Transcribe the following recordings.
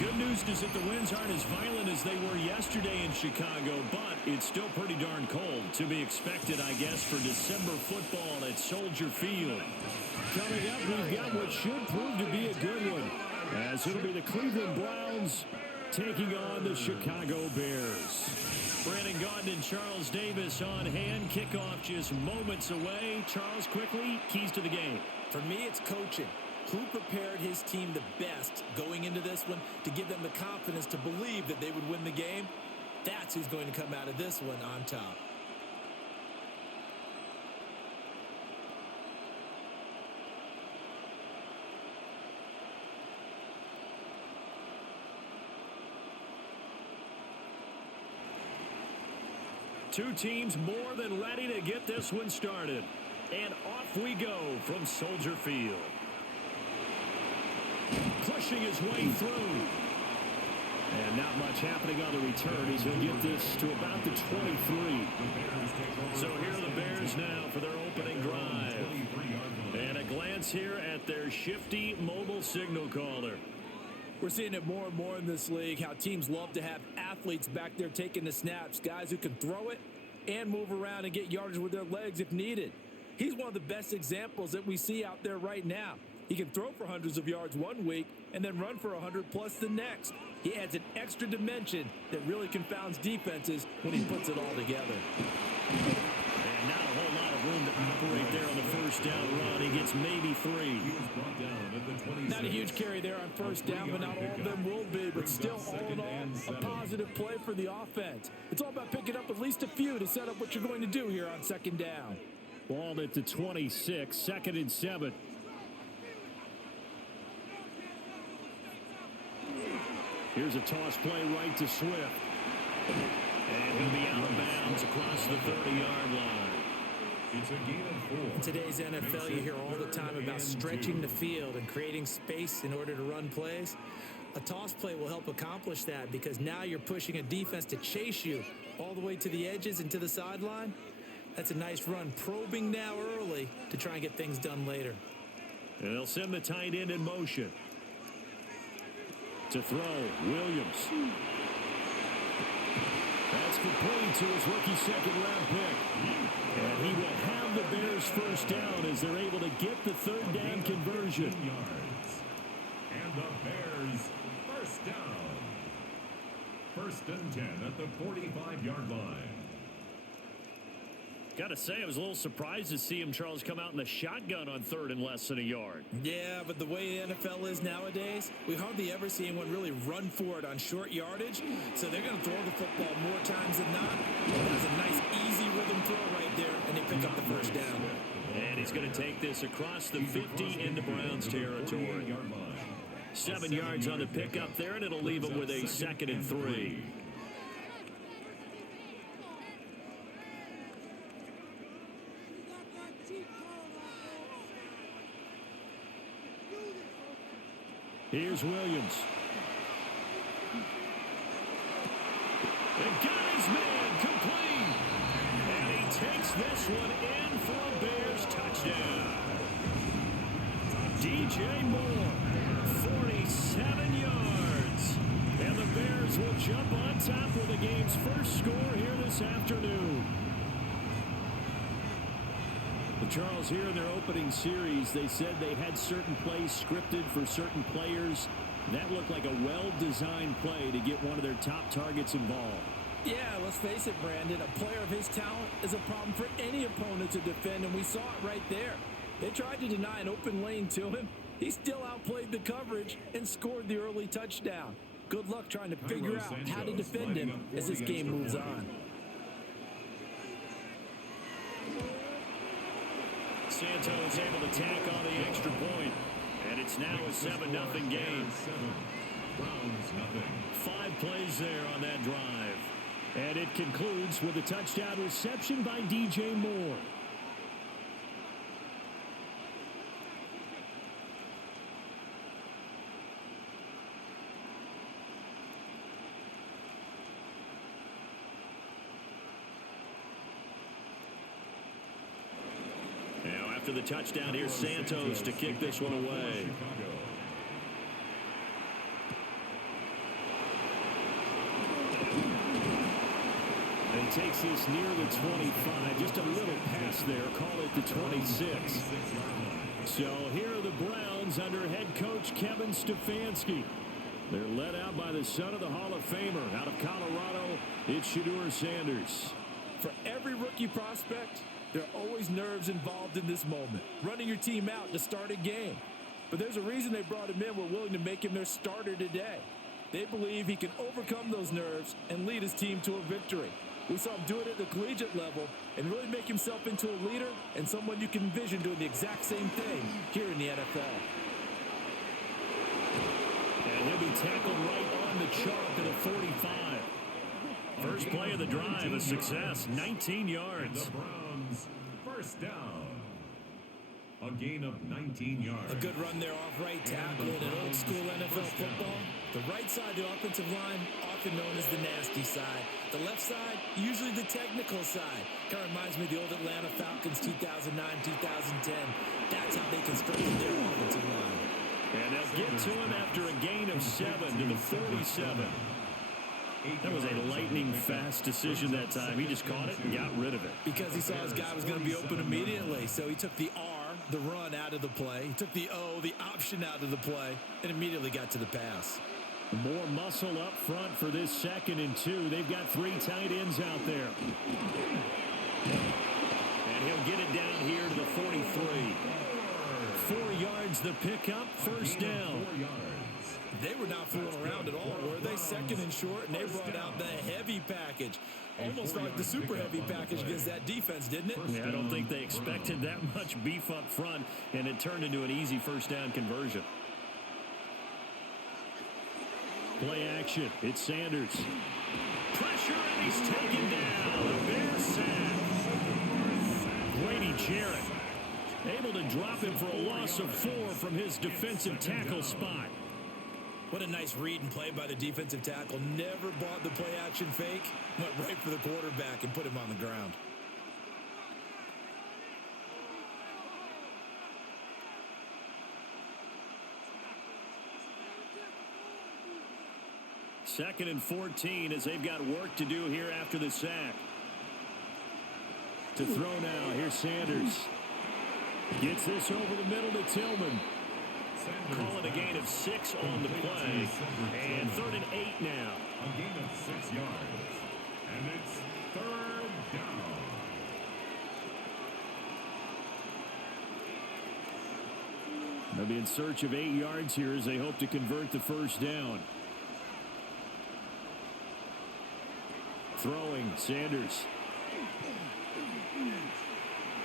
Good news is that the winds aren't as violent as they were yesterday in Chicago, but it's still pretty darn cold. To be expected, I guess, for December football at Soldier Field. Coming up, we've got what should prove to be a good one, as it'll be the Cleveland Browns taking on the Chicago Bears. Brandon Gaudin and Charles Davis on hand. Kickoff just moments away. Charles, quickly, keys to the game. For me, it's coaching. Who prepared his team the best going into this one to give them the confidence to believe that they would win the game? That's who's going to come out of this one on top. Two teams more than ready to get this one started. And off we go from Soldier Field. Pushing his way through. And not much happening on the return as he'll get this to about the 23. So here are the Bears now for their opening drive. And a glance here at their shifty mobile signal caller. We're seeing it more and more in this league, how teams love to have athletes back there taking the snaps, guys who can throw it and move around and get yardage with their legs if needed. He's one of the best examples that we see out there right now. He can throw for hundreds of yards one week and then run for 100+ the next. He adds an extra dimension that really confounds defenses when he puts it all together. And not a whole lot of room to operate there on the first down run. He gets maybe 3. Not a huge carry there on first down, but not all of them will be. But still, all in all, a positive play for the offense. It's all about picking up at least a few to set up what you're going to do here on second down. Ball at the 26, 2nd and 7. Here's a toss play right to Swift. And he'll be out of bounds across the 30-yard line. It's a gain of 4. In today's NFL, you hear all the time about stretching the field and creating space in order to run plays. A toss play will help accomplish that because now you're pushing a defense to chase you all the way to the edges and to the sideline. That's a nice run, probing now early to try and get things done later. And they'll send the tight end in motion. To throw, Williams. That's complete to his rookie second-round pick. And he will have the Bears first down as they're able to get the third down conversion. And the Bears first down. 1st and 10 at the 45-yard line. Got to say, I was a little surprised to see him, Charles, come out in the shotgun on 3rd and less than a yard. Yeah, but the way the NFL is nowadays, we hardly ever see anyone really run for it on short yardage. So they're going to throw the football more times than not. That's a nice, easy rhythm throw right there, and they pick up the first down. And he's going to take this across the 50 into Browns territory. 7 yards on the pickup there, and it'll leave him with a 2nd and 3. Here's Williams. And got his man complete. And he takes this one in for a Bears touchdown. DJ Moore, 47 yards. And the Bears will jump on top with the game's first score here this afternoon. Charles, here in their opening series, they said they had certain plays scripted for certain players. That looked like a well-designed play to get one of their top targets involved. Yeah, let's face it, Brandon. A player of his talent is a problem for any opponent to defend, and we saw it right there. They tried to deny an open lane to him. He still outplayed the coverage and scored the early touchdown. Good luck trying to figure out how to defend him as this game moves on. Santos able to tack on the extra point, and it's now a 7-0 game. 5 plays there on that drive. And it concludes with a touchdown reception by DJ Moore. After the touchdown, here's Santos to kick this one away. takes this near the 25. Just a little pass there. Call it the 26. So here are the Browns under head coach Kevin Stefanski. They're led out by the son of the Hall of Famer out of Colorado. It's Shedeur Sanders. For every rookie prospect, there are always nerves involved in this moment. Running your team out to start a game. But there's a reason they brought him in. We're willing to make him their starter today. They believe he can overcome those nerves and lead his team to a victory. We saw him do it at the collegiate level and really make himself into a leader and someone you can envision doing the exact same thing here in the NFL. And he'll be tackled right on the chalk to the 45. First play of the drive, a success, 19 yards. The Browns, first down. A gain of 19 yards. A good run there off right tackle in an old school NFL football. The right side of the offensive line, often known as the nasty side. The left side, usually the technical side. Kind of reminds me of the old Atlanta Falcons 2009, 2010. That's how they constructed their offensive line. And they'll get to him after a gain of 7 to the 47. That was a lightning-fast decision that time. He just caught it and got rid of it. Because he saw his guy was going to be open immediately. So he took the R, the run, out of the play. He took the O, the option, out of the play, and immediately got to the pass. More muscle up front for this 2nd and 2. They've got 3 tight ends out there. And he'll get it down here to the 43. 4 yards the pickup, first down. They were not fooling around at all, were they? 2nd and short, and they brought out the heavy package. Almost like the super heavy package against that defense, didn't it? Yeah, I don't think they expected that much beef up front, and it turned into an easy first down conversion. Play action. It's Sanders. Pressure, and he's taken down. A Bear sack. Grady Jarrett able to drop him for a loss of 4 from his defensive tackle spot. What a nice read and play by the defensive tackle. Never bought the play action fake. Went right for the quarterback and put him on the ground. Second and 14 as they've got work to do here after the sack. To throw now, here's Sanders. Gets this over the middle to Tillman. Call it a gain of 6 on the play. And 3rd and 8 now. A gain of 6 yards. And it's 3rd down. They'll be in search of 8 yards here as they hope to convert the first down. Throwing, Sanders.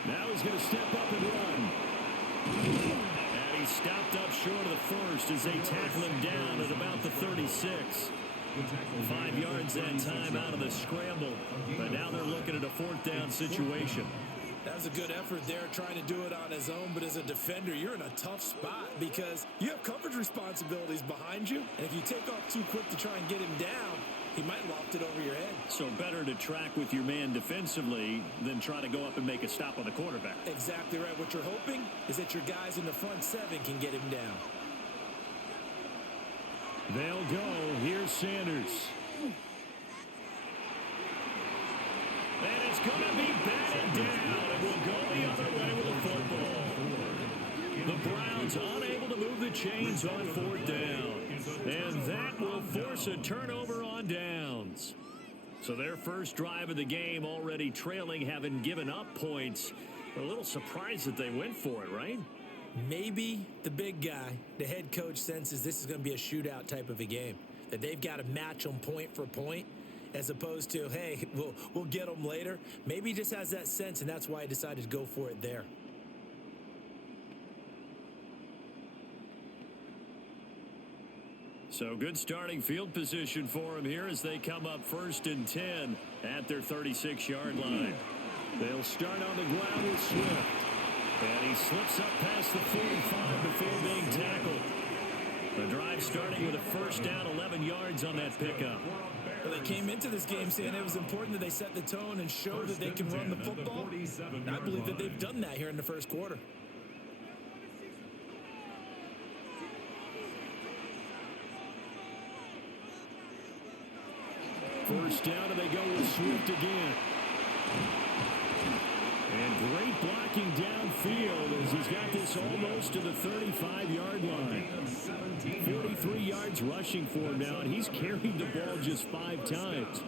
Now he's going to step up and run. And he's stopped up short of the first as they tackle him down at about the 36. 5 yards that time out of the scramble. But now they're looking at a 4th down situation. That was a good effort there, trying to do it on his own. But as a defender, you're in a tough spot because you have coverage responsibilities behind you. And if you take off too quick to try and get him down, he might loft it over your head. So better to track with your man defensively than try to go up and make a stop on the quarterback. Exactly right. What you're hoping is that your guys in the front 7 can get him down. They'll go. Here's Sanders. And it's going to be batted down. And we'll go the other way with the football. The Browns unable to move the chains on 4th down. And that will force a turnover on downs. So their first drive of the game already trailing, having given up points. A little surprised that they went for it, right? Maybe the big guy, the head coach, senses this is going to be a shootout type of a game. That they've got to match them point for point as opposed to, hey, we'll get them later. Maybe he just has that sense, and that's why he decided to go for it there. So good starting field position for him here as they come up 1st and 10 at their 36-yard line. They'll start on the ground with Swift. And he slips up past the 45 before being tackled. The drive starting with a first down, 11 yards on that pickup. Well, they came into this game saying it was important that they set the tone and show that they can run the football. And I believe that they've done that here in the first quarter. First down, and they go with Swift again. And great blocking downfield as he's got this almost to the 35-yard line. 43 yards rushing for him now, and he's carried the ball just 5 times.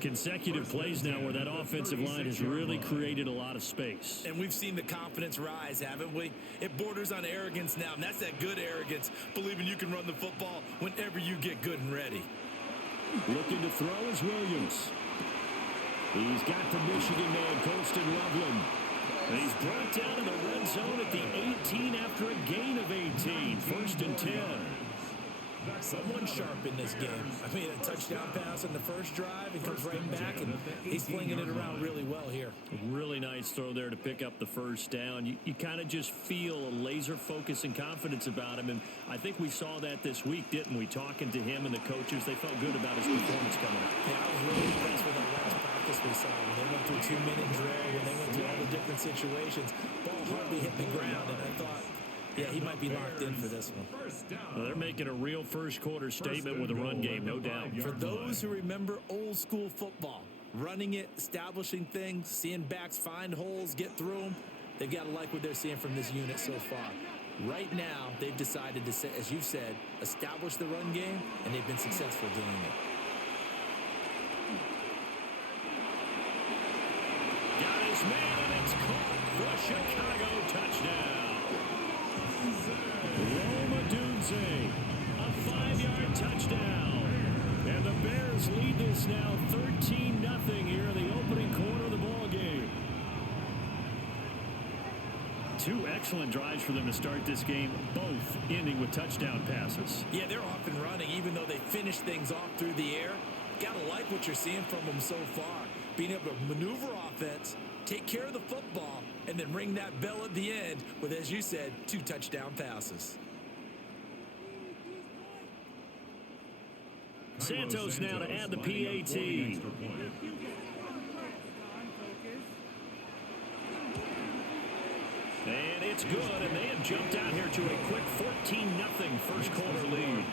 Consecutive plays now where that offensive line has really created a lot of space. And we've seen the confidence rise, haven't we? It borders on arrogance now, and that's that good arrogance, believing you can run the football whenever you get good and ready. Looking to throw is Williams. He's got the Michigan man, Colston Loveland. And he's brought down in the red zone at the 18 after a gain of 18. First and 10. Someone sharp in this game. I mean, a touchdown pass on the first drive. He comes right back, and he's flinging it around really well here. Really nice throw there to pick up the first down. You kind of just feel a laser focus and confidence about him, and I think we saw that this week, didn't we? Talking to him and the coaches, they felt good about his performance coming up. Yeah, I was really impressed with that last practice we saw. When they went through 2-minute drill, when they went through all the different situations, ball hardly hit the ground, and I thought, yeah, he might be locked in for this one. Well, they're making a real first-quarter statement with a run game, no doubt. For those who remember old-school football, running it, establishing things, seeing backs find holes, get through them, they've got to like what they're seeing from this unit so far. Right now, they've decided to, as you've said, establish the run game, and they've been successful doing it. Got his man, and it's caught for a Chicago touchdown. A 5-yard touchdown. And the Bears lead this now 13-0 here in the opening quarter of the ball game. 2 excellent drives for them to start this game, both ending with touchdown passes. Yeah, they're off and running, even though they finished things off through the air. Gotta like what you're seeing from them so far. Being able to maneuver offense, take care of the football, and then ring that bell at the end with, as you said, 2 touchdown passes. Santos now to add the PAT. And it's good, and they have jumped out here to a quick 14-0 first quarter lead.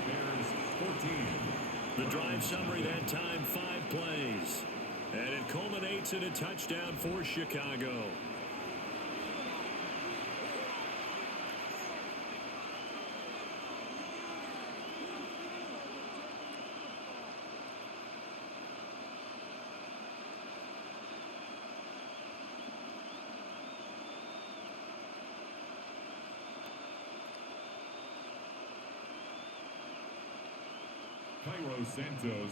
The drive summary that time, 5 plays. And it culminates in a touchdown for Chicago.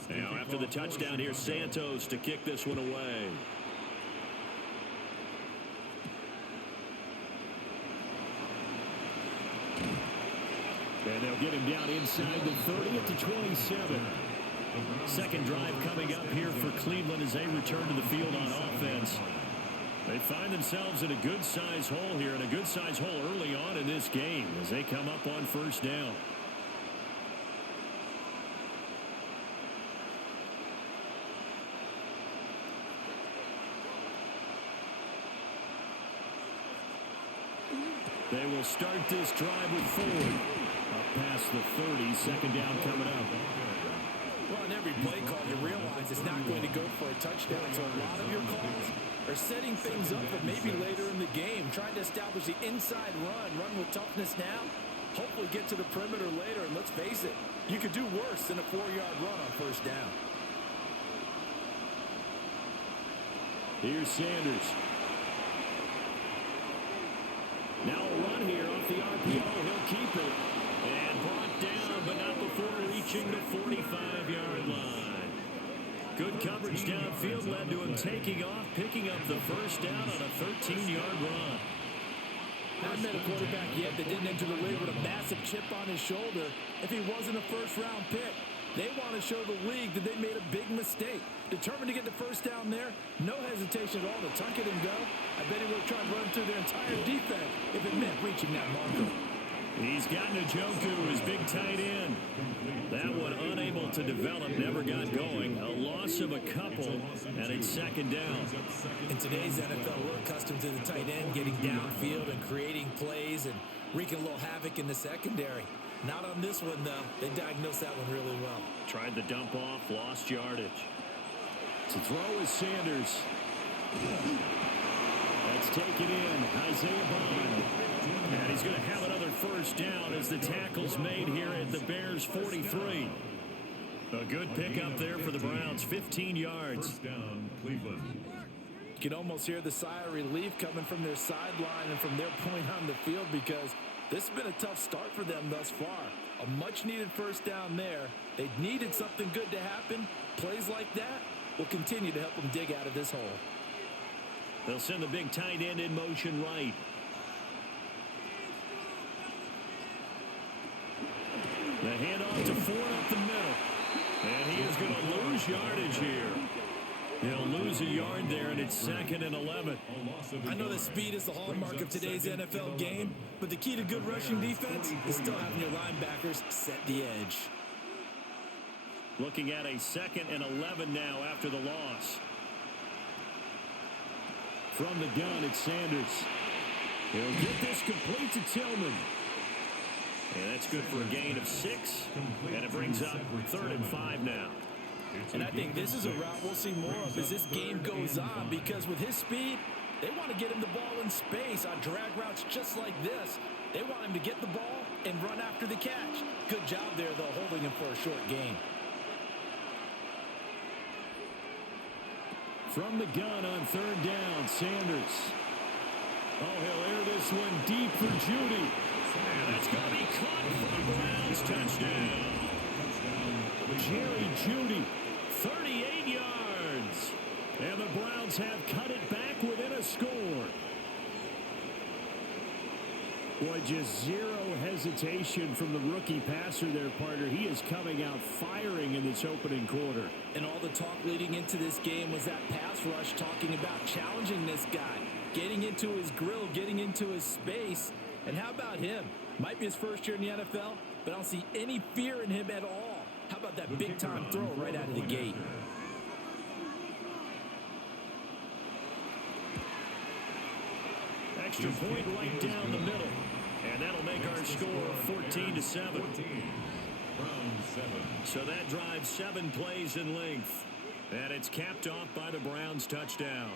Now after the touchdown, here's Santos to kick this one away. And they'll get him down inside the 30 at the 27. Second drive coming up here for Cleveland as they return to the field on offense. They find themselves in a good-sized hole here, and a good-sized hole early on in this game as they come up on first down. They will start this drive with Ford. Up past the 30, second down coming up. Well, in every play call, you realize it's not going to go for a touchdown. So a lot of your calls are setting things up for maybe later in the game, trying to establish the inside run with toughness now, hopefully get to the perimeter later. And let's face it, you could do worse than a 4-yard run on first down. Here's Sanders. Now a run here off the RPO. He'll keep it. And brought down, but not before reaching the 45-yard line. Good coverage downfield led to him taking off, picking up the first down on a 13-yard run. Haven't met a quarterback yet that didn't enter the league with a massive chip on his shoulder if he wasn't a first-round pick. They want to show the league that they made a big mistake. Determined to get the first down there. No hesitation at all to tuck it and go. I bet he would have tried to run through their entire defense if it meant reaching that marker. He's got Njoku, his big tight end. That one unable to develop, never got going. A loss of a couple, and it's second down. In today's NFL, we're accustomed to the tight end getting downfield and creating plays and wreaking a little havoc in the secondary. Not on this one, though. They diagnosed that one really well. Tried the dump off, lost yardage. To throw is Sanders. That's taken in. Isaiah Bond. And he's going to have another first down as the tackle's made here at the Bears 43. A good pickup there for the Browns. 15 yards. First down, Cleveland. You can almost hear the sigh of relief coming from their sideline and from their point on the field, because this has been a tough start for them thus far. A much-needed first down there. They needed something good to happen. Plays like that will continue to help them dig out of this hole. They'll send the big tight end in motion right. The handoff to Ford up the middle. And he is going to lose yardage here. He'll lose a yard there, and it's 2nd and 11. I know that speed is the hallmark of today's NFL game, but the key to good rushing defense is still having your linebackers set the edge. Looking at a 2nd and 11 now after the loss. From the gun, it's Sanders. He'll get this complete to Tillman. And that's good for a gain of 6. And it brings up 3rd and 5 now. And I think this is a route we'll see more of as this game goes on, because with his speed, they want to get him the ball in space on drag routes just like this. They want him to get the ball and run after the catch. Good job there, though, holding him for a short gain. From the gun on 3rd down, Sanders. Oh, he'll air this one deep for Judy. And that's going to be caught for the Browns. Touchdown. Jerry Judy, 38 yards. And the Browns have cut it back within a score. Boy, just zero hesitation from the rookie passer there, partner. He is coming out firing in this opening quarter. And all the talk leading into this game was that pass rush, talking about challenging this guy, getting into his grill, getting into his space. And how about him? Might be his first year in the NFL, but I don't see any fear in him at all. How about that big-time throw right out of the gate? Extra point right down the middle. And that'll make our score 14-7. So that drives 7 plays in length. And it's capped off by the Browns touchdown.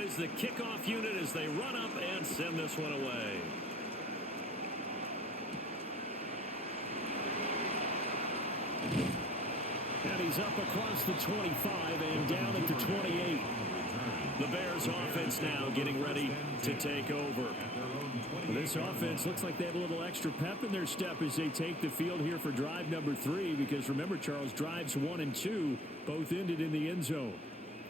Is the kickoff unit as they run up and send this one away. And he's up across the 25 and down at the 28. The Bears offense now getting ready to take over. This offense looks like they have a little extra pep in their step as they take the field here for drive number 3, because remember, Charles, drives 1 and 2 both ended in the end zone.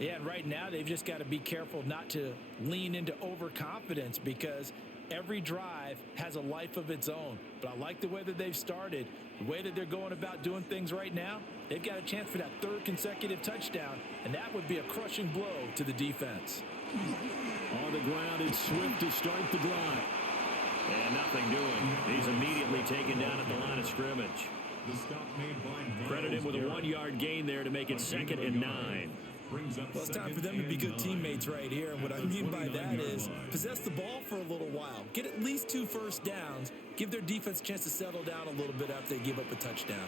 Yeah, and right now they've just got to be careful not to lean into overconfidence, because every drive has a life of its own. But I like the way that they've started, the way that they're going about doing things right now. They've got a chance for that 3rd consecutive touchdown, and that would be a crushing blow to the defense. On the ground, it's Swift to start the drive. And nothing doing. He's immediately taken down at the line of scrimmage. Credit him with a 1-yard gain there to make it 2nd and 9. Well, it's time for them to be good teammates right here. And what I mean by that is possess the ball for a little while. Get at least 2 first downs. Give their defense a chance to settle down a little bit after they give up a touchdown.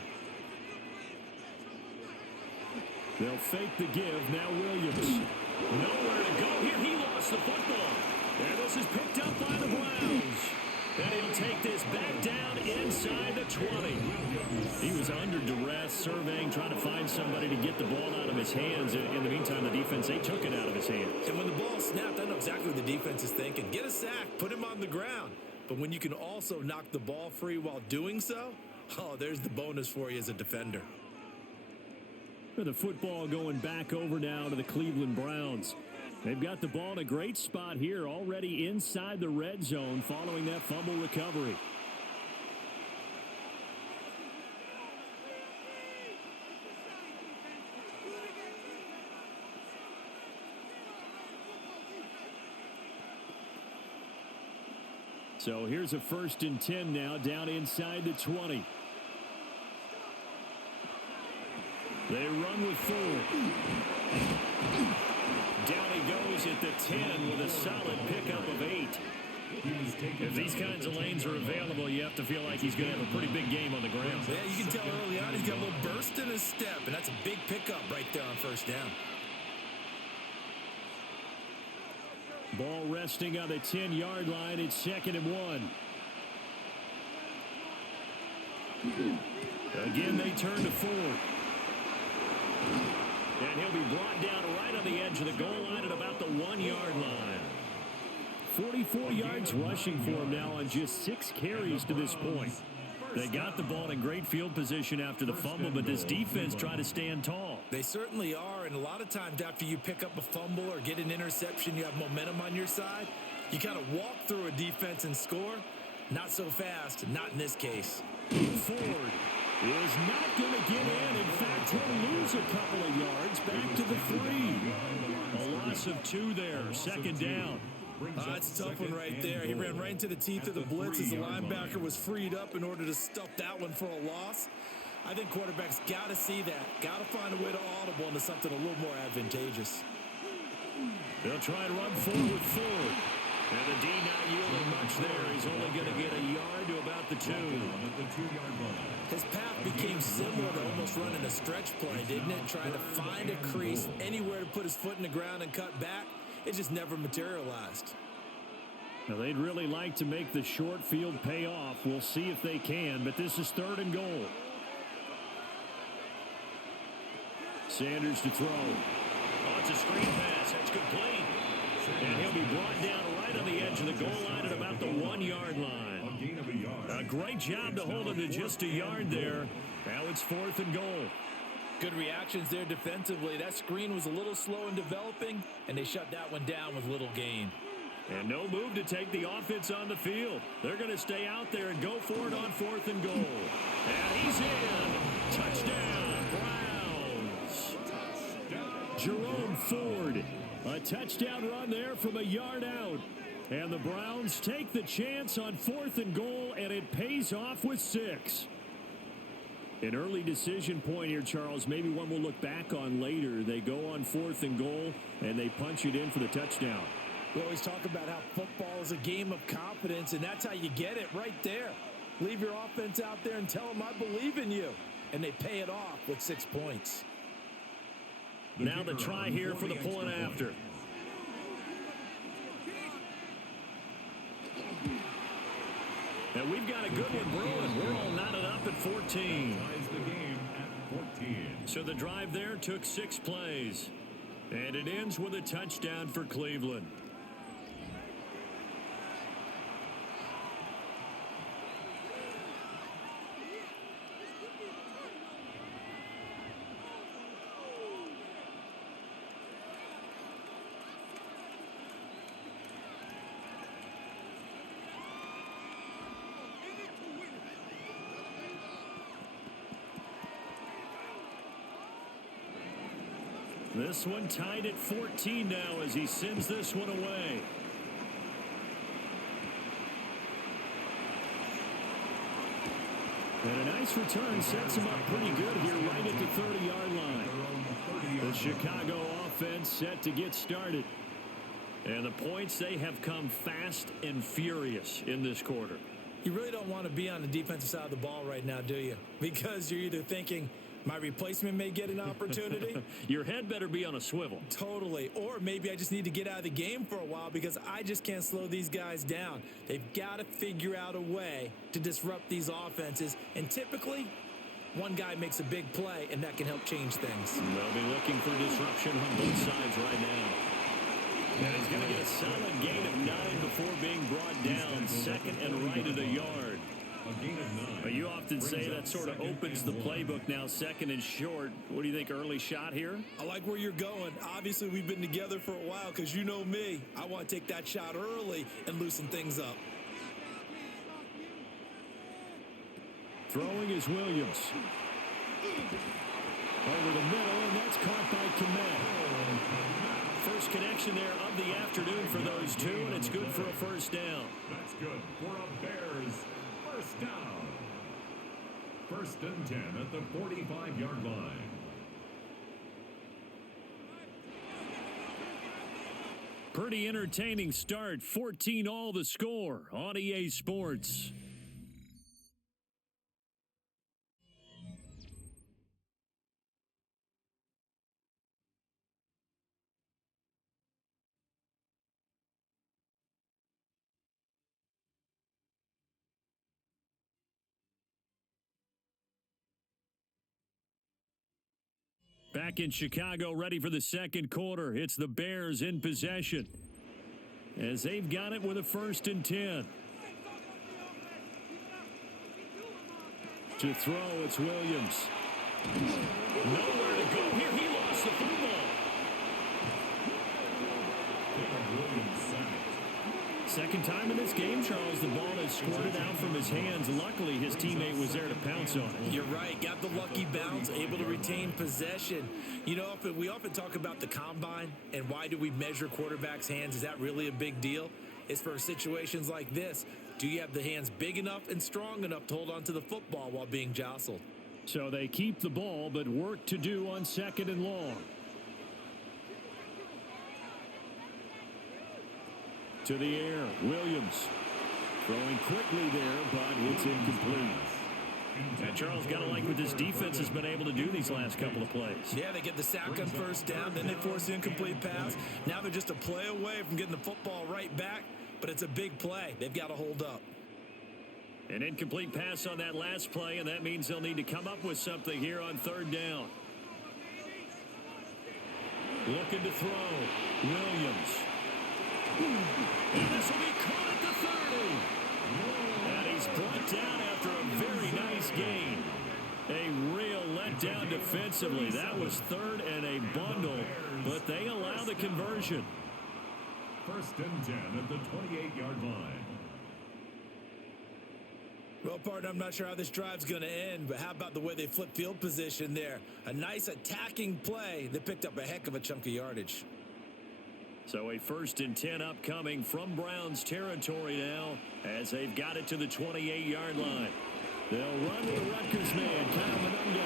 They'll fake the give. Now Williams. Nowhere to go here. He lost the football. And this is picked up by the Browns. And he'll take this back down inside the 20. He was under duress, surveying, trying to find somebody to get the ball out of his hands. In the meantime, the defense, they took it out of his hands. And when the ball snapped, I know exactly what the defense is thinking. Get a sack, put him on the ground. But when you can also knock the ball free while doing so, oh, there's the bonus for you as a defender. The football going back over now to the Cleveland Browns. They've got the ball in a great spot here, already inside the red zone following that fumble recovery. So here's a 1st and 10 now, down inside the 20. They run with 4. Down he goes at the 10 with a solid pickup of 8. If these kinds of lanes are available, you have to feel like he's going to have a pretty big game on the ground. Yeah, you can tell early on he's got a little burst in his step, and that's a big pickup right there on first down. Ball resting on the 10-yard line. It's 2nd and 1. Again, they turn to Ford. And he'll be brought down right on the edge of the goal line at about the 1-yard line. 44 yards rushing for him now on just 6 carries to this point. They got the ball in great field position after the fumble, but this defense tried to stand tall. They certainly are, and a lot of times after you pick up a fumble or get an interception, you have momentum on your side. You kind of walk through a defense and score. Not so fast, not in this case. Ford is not going to get in. In fact, he'll lose a couple of yards back to the 3. A loss of 2 there, 2nd down. That's a tough one right there. He ran right into the teeth of the blitz as the linebacker was freed up in order to stuff that one for a loss. I think quarterbacks got to see that. Got to find a way to audible into something a little more advantageous. They'll try and run forward with Ford. And the D not yielding much there. He's only going to get a yard to about the 2. His path became similar to almost running a stretch play, didn't it? Trying to find a crease, anywhere to put his foot in the ground and cut back. It just never materialized. Now, they'd really like to make the short field pay off. We'll see if they can, but this is 3rd and goal. Sanders to throw. Oh, it's a screen pass. That's complete. And he'll be brought down right on the edge of the goal line at about the 1-yard line. A great job to hold him to just a yard there. Now it's 4th and goal. Good reactions there defensively. That screen was a little slow in developing, and they shut that one down with little gain. And no move to take the offense on the field. They're going to stay out there and go for it on 4th and goal. And he's in. Touchdown, Browns. Jerome Ford. A touchdown run there from a yard out. And the Browns take the chance on 4th and goal, and it pays off with 6. An early decision point here, Charles. Maybe one we'll look back on later. They go on 4th and goal, and they punch it in for the touchdown. We always talk about how football is a game of confidence, and that's how you get it right there. Leave your offense out there and tell them, I believe in you. And they pay it off with 6 points. Now the try here for the point after. And we've got a good one brewing. We're all knotted up at 14. So the drive there took 6 plays. And it ends with a touchdown for Cleveland. This one tied at 14 now as he sends this one away. And a nice return sets him up pretty good here right at the 30-yard line. The Chicago offense set to get started. And the points, they have come fast and furious in this quarter. You really don't want to be on the defensive side of the ball right now, do you? Because you're either thinking, my replacement may get an opportunity. Your head better be on a swivel. Totally. Or maybe I just need to get out of the game for a while because I just can't slow these guys down. They've got to figure out a way to disrupt these offenses. And typically, one guy makes a big play, and that can help change things. They'll be looking for disruption on both sides right now. And he's going to get a solid gain of 9 before being brought down. 2nd and right at a yard. But you often say that sort of opens the playbook now, 2nd and short. What do you think, early shot here? I like where you're going. Obviously, we've been together for a while because you know me. I want to take that shot early and loosen things up. Throwing is Williams. Over the middle, and that's caught by Komet. First connection there of the afternoon for those two, and it's good for a first down. That's good for a Bears first down. 1st and 10 at the 45-yard line. Pretty entertaining start. 14-all the score on EA Sports. Back in Chicago, ready for the second quarter. It's the Bears in possession, as they've got it with a 1st and 10. To throw, it's Williams. Nowhere to go here. He lost the football. Second time in this game, Charles, the ball has squirted out from his hands. Luckily, his teammate was there to pounce on it. You're right. Got the lucky bounce, able to retain possession. You know, we often talk about the combine and why do we measure quarterbacks' hands. Is that really a big deal? It's for situations like this. Do you have the hands big enough and strong enough to hold on to the football while being jostled? So they keep the ball, but work to do on 2nd and long. To the air, Williams throwing quickly there, but it's incomplete. And Charles, got to like what this defense has been able to do these last couple of plays. Yeah, they get the sack on 1st down, then they force the incomplete pass. Now they're just a play away from getting the football right back, but it's a big play. They've got to hold up. An incomplete pass on that last play, and that means they'll need to come up with something here on 3rd down. Looking to throw, Williams. And this will be caught at the 30. And he's brought down after a very nice gain. A real letdown defensively. That was 3rd and a bundle, but they allow the conversion. 1st and 10 at the 28-yard line. Well, partner, I'm not sure how this drive's going to end, but how about the way they flip field position there? A nice attacking play that picked up a heck of a chunk of yardage. So a 1st and 10 upcoming from Browns territory now, as they've got it to the 28-yard line. They'll run with the Rutgers man, Kyle Monunga,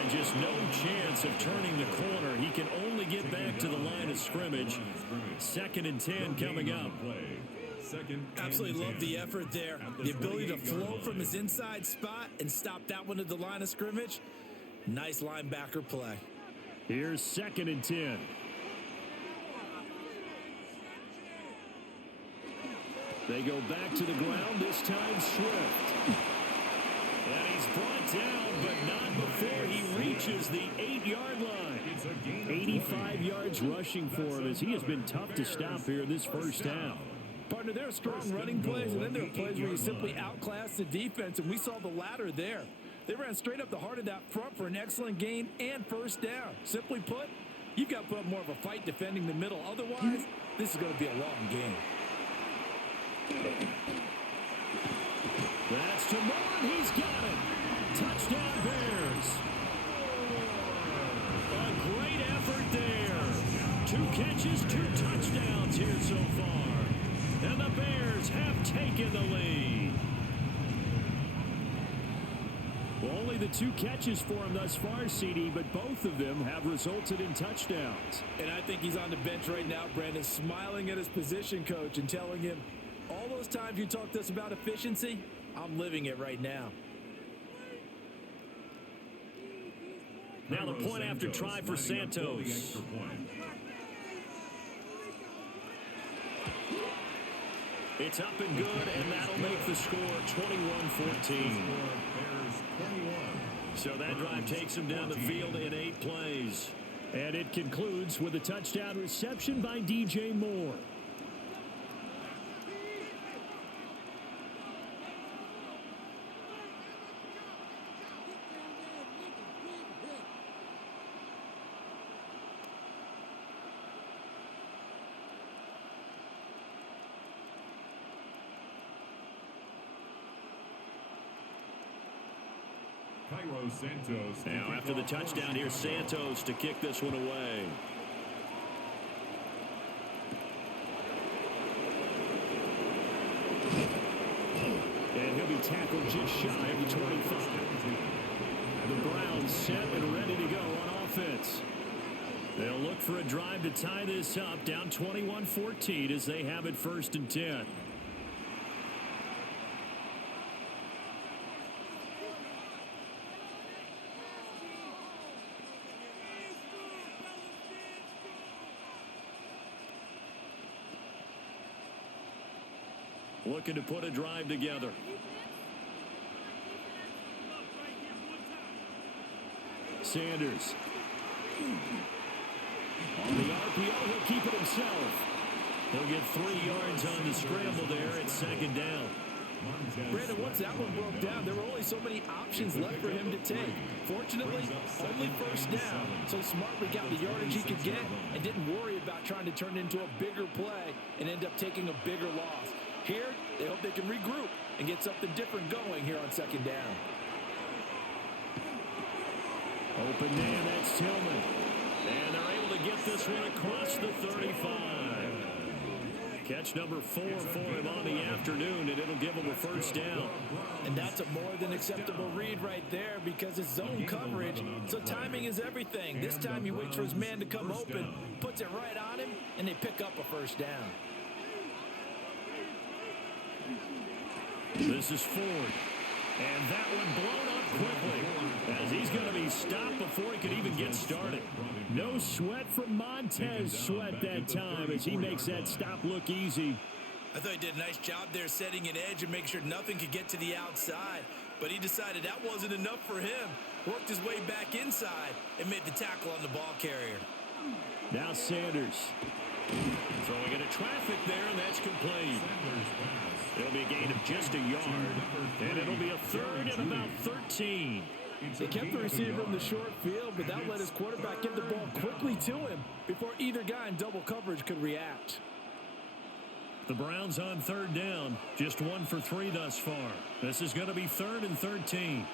and just no chance of turning the corner. He can only get back to the line of scrimmage. 2nd and 10 coming up. Absolutely love the effort there. The ability to flow from his inside spot and stop that one at the line of scrimmage. Nice linebacker play. Here's 2nd and 10. They go back to the ground, this time Swift. And he's brought down, but not before he reaches the 8-yard line. 85 yards rushing for him, as he has been tough to stop here this first half. Partner, there are strong running plays, and then there are plays where you simply outclass the defense, and we saw the latter there. They ran straight up the heart of that front for an excellent gain and 1st down. Simply put, you've got to put up more of a fight defending the middle. Otherwise, this is going to be a long game. That's to Moore. He's got it. Touchdown Bears. A great effort there. 2 catches, 2 touchdowns here so far. And the Bears have taken the lead. Well, only the 2 catches for him thus far, CD, but both of them have resulted in touchdowns. And I think he's on the bench right now, Brandon, smiling at his position coach and telling him, all those times you talked to us about efficiency, I'm living it right now. Now the point after try for Santos. It's up and good, and that'll make the score 21-14. So that drive takes him down the field in 8 plays. And it concludes with a touchdown reception by DJ Moore. Now after the touchdown, here's Santos to kick this one away. And he'll be tackled just shy of the 25. The Browns set and ready to go on offense. They'll look for a drive to tie this up, down 21-14 as they have it 1st and 10. Looking to put a drive together. Sanders. On the RPO, he'll keep it himself. He'll get 3 yards on the scramble there at 2nd down. Brandon, once that one broke down, there were only so many options left for him to take. Fortunately, only 1st down, so smartly got the yardage he could get and didn't worry about trying to turn it into a bigger play and end up taking a bigger loss. Here, they hope they can regroup and get something different going here on 2nd down. Open man, that's Tillman. And they're able to get this one across the 35. Catch number 4 for him on the afternoon, and it'll give him a 1st down. And that's a more than acceptable read right there because it's zone coverage, so timing is everything. This time he waits for his man to come open, puts it right on him, and they pick up a 1st down. This is Ford. And that one blown up quickly as he's going to be stopped before he could even get started. No sweat from Montez Sweat that time as he makes that stop look easy. I thought he did a nice job there setting an edge and making sure nothing could get to the outside. But he decided that wasn't enough for him. Worked his way back inside and made the tackle on the ball carrier. Now Sanders. Throwing into traffic there, and that's complete. It'll be a gain of just a yard, and it'll be a 3rd and about 13. They kept the receiver in the short field, but that let his quarterback get the ball quickly to him before either guy in double coverage could react. The Browns on 3rd down, just 1 for 3 thus far. This is going to be 3rd and 13.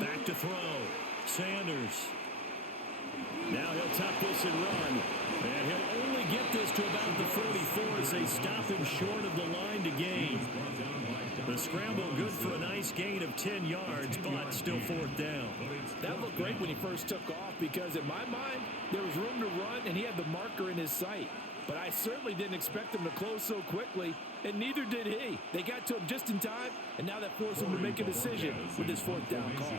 Back to throw. Sanders. Now he'll tuck this and run. And he'll only get this to about the 44 as they stop him short of the line to gain. The scramble good for a nice gain of 10 yards, but still 4th down. That looked great when he first took off because in my mind, there was room to run and he had the marker in his sight. But I certainly didn't expect him to close so quickly, and neither did he. They got to him just in time, and now that forced him to make a decision with his 4th down call.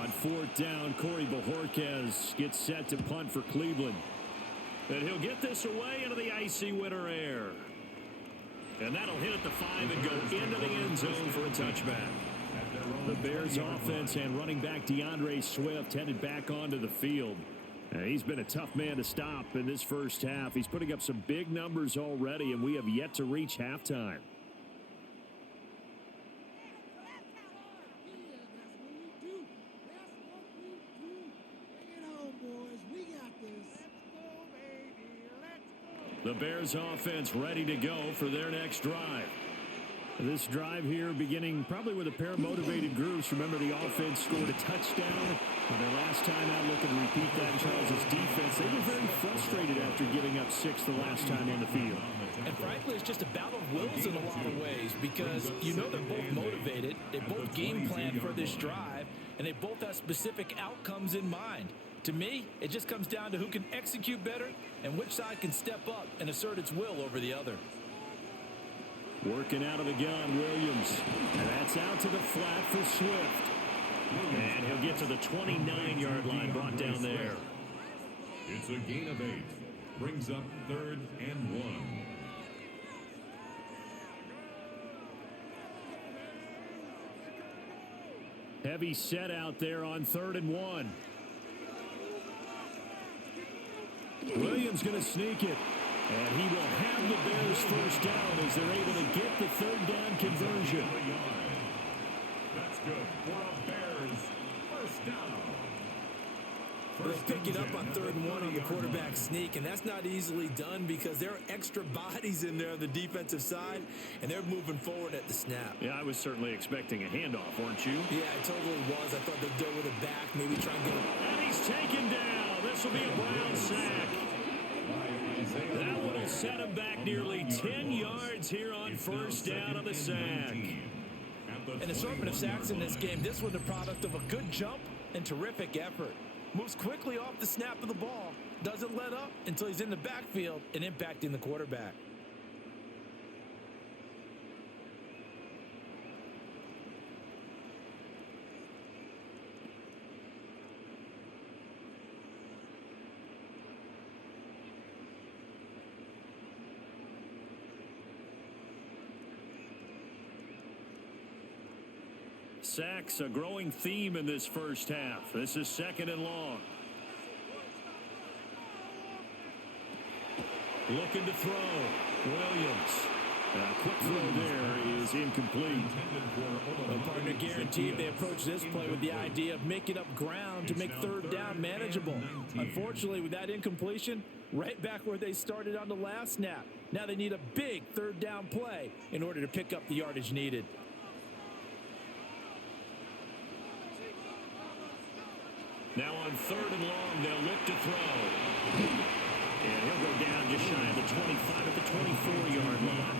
On 4th down, Corey Bojorquez gets set to punt for Cleveland. And he'll get this away into the icy winter air. And that'll hit at the 5 and go into the end zone for a touchback. The Bears offense and running back DeAndre Swift headed back onto the field. He's been a tough man to stop in this first half. He's putting up some big numbers already, and we have yet to reach halftime. The Bears offense ready to go for their next drive. This drive here beginning probably with a pair of motivated groups. Remember, the offense scored a touchdown on their last time out. Looking to repeat that. Charles' defense, they were very frustrated after giving up 6 the last time on the field. And frankly, it's just a battle of wills in a lot of ways because you know they're both motivated. They both game plan for this drive, and they both have specific outcomes in mind. To me, it just comes down to who can execute better and which side can step up and assert its will over the other. Working out of the gun, Williams. And that's out to the flat for Swift. And he'll get to the 29-yard line, brought down there. It's a gain of 8. Brings up 3rd and 1. Heavy set out there on 3rd and 1. Williams going to sneak it. And he will have the Bears 1st down as they're able to get the 3rd down conversion. That's good for a Bears 1st down. They pick it up on 3rd and 1 on the quarterback sneak, and that's not easily done because there are extra bodies in there on the defensive side, and they're moving forward at the snap. Yeah, I was certainly expecting a handoff, weren't you? Yeah, I totally was. I thought they'd go with it back, maybe try and get it. And he's taken down. This will be a Brown sack. That one will set him back nearly 10 yards here on 1st down on the sack. An assortment of sacks in this game. This one the product of a good jump and terrific effort. Moves quickly off the snap of the ball. Doesn't let up until he's in the backfield and impacting the quarterback. Sacks, a growing theme in this first half. This is 2nd and long. Looking to throw. Williams. A quick throw there is incomplete. The partner guaranteed they approach this play with the idea of making up ground to make 3rd down manageable. Unfortunately, with that incompletion, right back where they started on the last snap. Now they need a big 3rd down play in order to pick up the yardage needed. Now on 3rd and long, they'll look to throw. And he'll go down just shy of the 25 at the 24-yard line.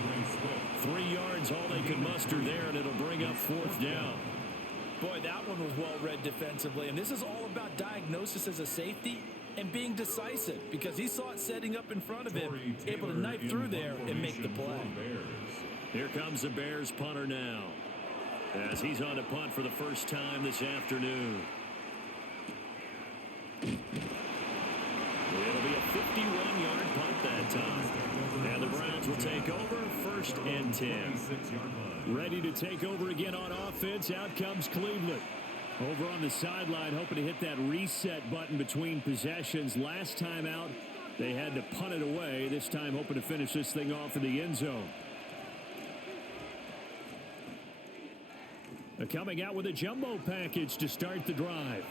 3 yards, all they could muster there, and it'll bring up 4th down. Boy, that one was well read defensively, and this is all about diagnosis as a safety and being decisive because he saw it setting up in front of him, able to knife through there and make the play. Here comes the Bears punter now as he's on to punt for the first time this afternoon. It'll be a 51-yard punt that time. And the Browns will take over 1st and 10. Ready to take over again on offense. Out comes Cleveland. Over on the sideline, hoping to hit that reset button between possessions. Last time out, they had to punt it away. This time, hoping to finish this thing off in the end zone. Coming out with a jumbo package to start the drive.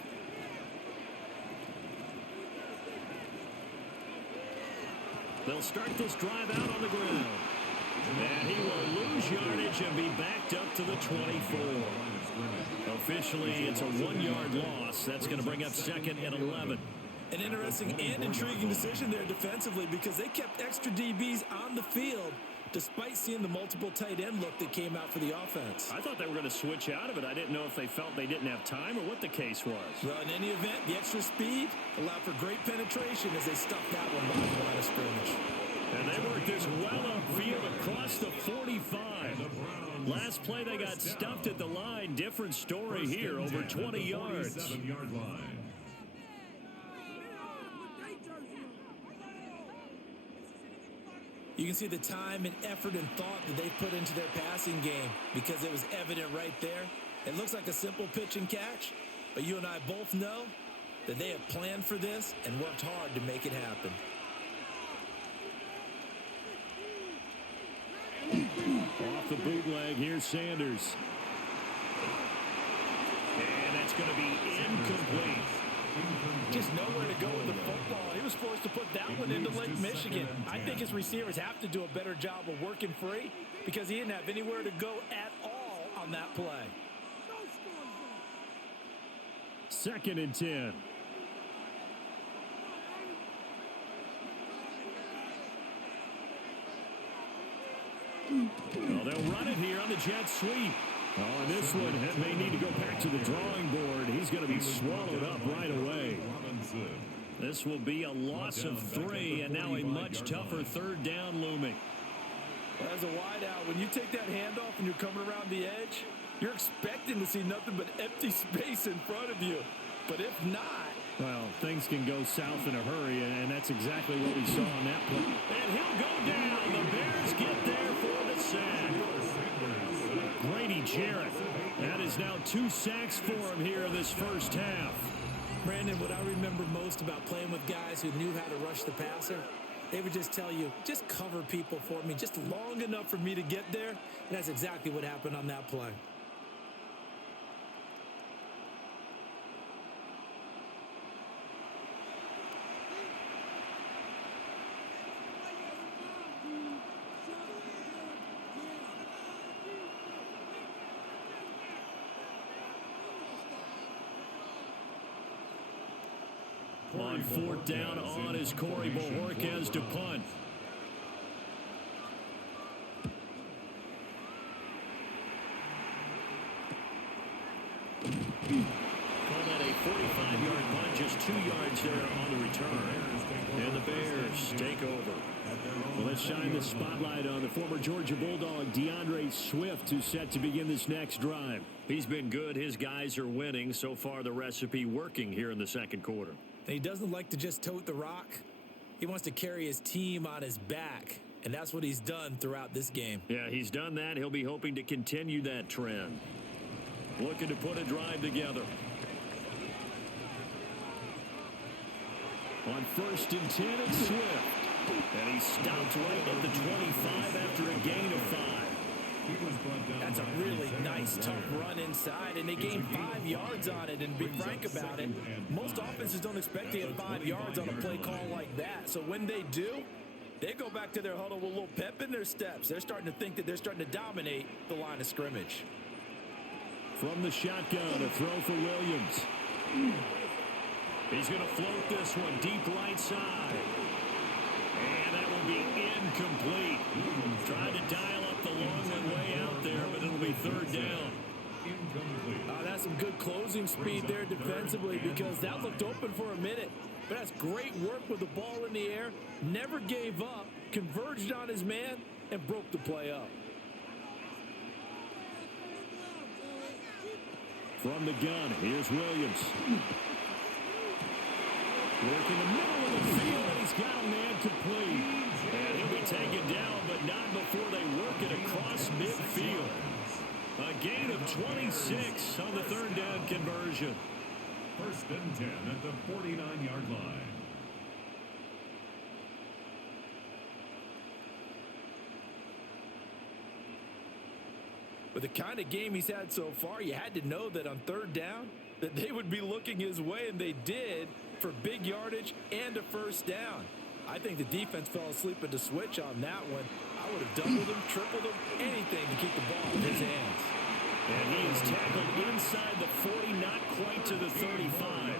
They'll start this drive out on the ground. And he will lose yardage and be backed up to the 24. Officially, it's a 1-yard loss. That's going to bring up 2nd and 11. An interesting and intriguing decision there defensively because they kept extra DBs on the field despite seeing the multiple tight end look that came out for the offense. I thought they were going to switch out of it. I didn't know if they felt they didn't have time or what the case was. Well, in any event, the extra speed allowed for great penetration as they stuffed that one by the line of scrimmage. And they worked this well upfield across the 45. Last play, they got stuffed at the line. Different story here, over 20 yards. 47-yard line. You can see the time and effort and thought that they put into their passing game because it was evident right there. It looks like a simple pitch and catch, but you and I both know that they have planned for this and worked hard to make it happen. Off the bootleg, here's Sanders. And that's going to be incomplete. Just nowhere to go with the football. He was forced to put that one into Lake Michigan. I think his receivers have to do a better job of working free because he didn't have anywhere to go at all on that play. 2nd and 10. Well, they'll run it here on the jet sweep. Oh, and this one may need to go back to the drawing board. He's going to be swallowed up right away. This will be a loss of 3, and now a much tougher 3rd down looming. Well, as a wideout, when you take that handoff and you're coming around the edge, you're expecting to see nothing but empty space in front of you. But if not... Well, things can go south in a hurry, and that's exactly what we saw on that play. And he'll go down. The Bears get there for the sack. Grady Jarrett. That is now 2 sacks for him here in this first half. Brandon, what I remember most about playing with guys who knew how to rush the passer, they would just tell you, just cover people for me, just long enough for me to get there. And that's exactly what happened on that play. On 4th down on is Corey Bojorquez to punt. Call that a 45-yard punt, just 2 yards there on the return. And the Bears take over. Well, let's shine the spotlight on the former Georgia Bulldog, DeAndre Swift, who's set to begin this next drive. He's been good. His guys are winning. So far, the recipe working here in the second quarter. And he doesn't like to just tote the rock. He wants to carry his team on his back, and that's what he's done throughout this game. Yeah, he's done that. He'll be hoping to continue that trend. Looking to put a drive together. On 1st and 10, it's Swift. And he stopped right at the 25 after a gain of 5. That's a really nice, tough run inside, and they gained 5 yards on it. And to be frank about it, most offenses don't expect to get 5 yards on a play call like that. So when they do, they go back to their huddle with a little pep in their steps. They're starting to think that they're starting to dominate the line of scrimmage. From the shotgun, a throw for Williams. He's going to float this one deep right side. And that will be incomplete. Tried to dial up the long way out there, but it'll be 3rd down. That's some good closing speed there defensively, because that looked open for a minute. But that's great work with the ball in the air. Never gave up, converged on his man, and broke the play up. From the gun, here's Williams. Working the middle of the field, and he's got a man complete. And he'll be taken down, but not before they work it across midfield. A gain of 26 on the 3rd down conversion. 1st and 10 at the 49-yard line. With the kind of game he's had so far, you had to know that on 3rd down that they would be looking his way, and they did, for big yardage and a 1st down. I think the defense fell asleep at the switch on that one. I would have doubled him, tripled him, anything to keep the ball in his hands. And he is tackled inside the 40, not quite to the 35.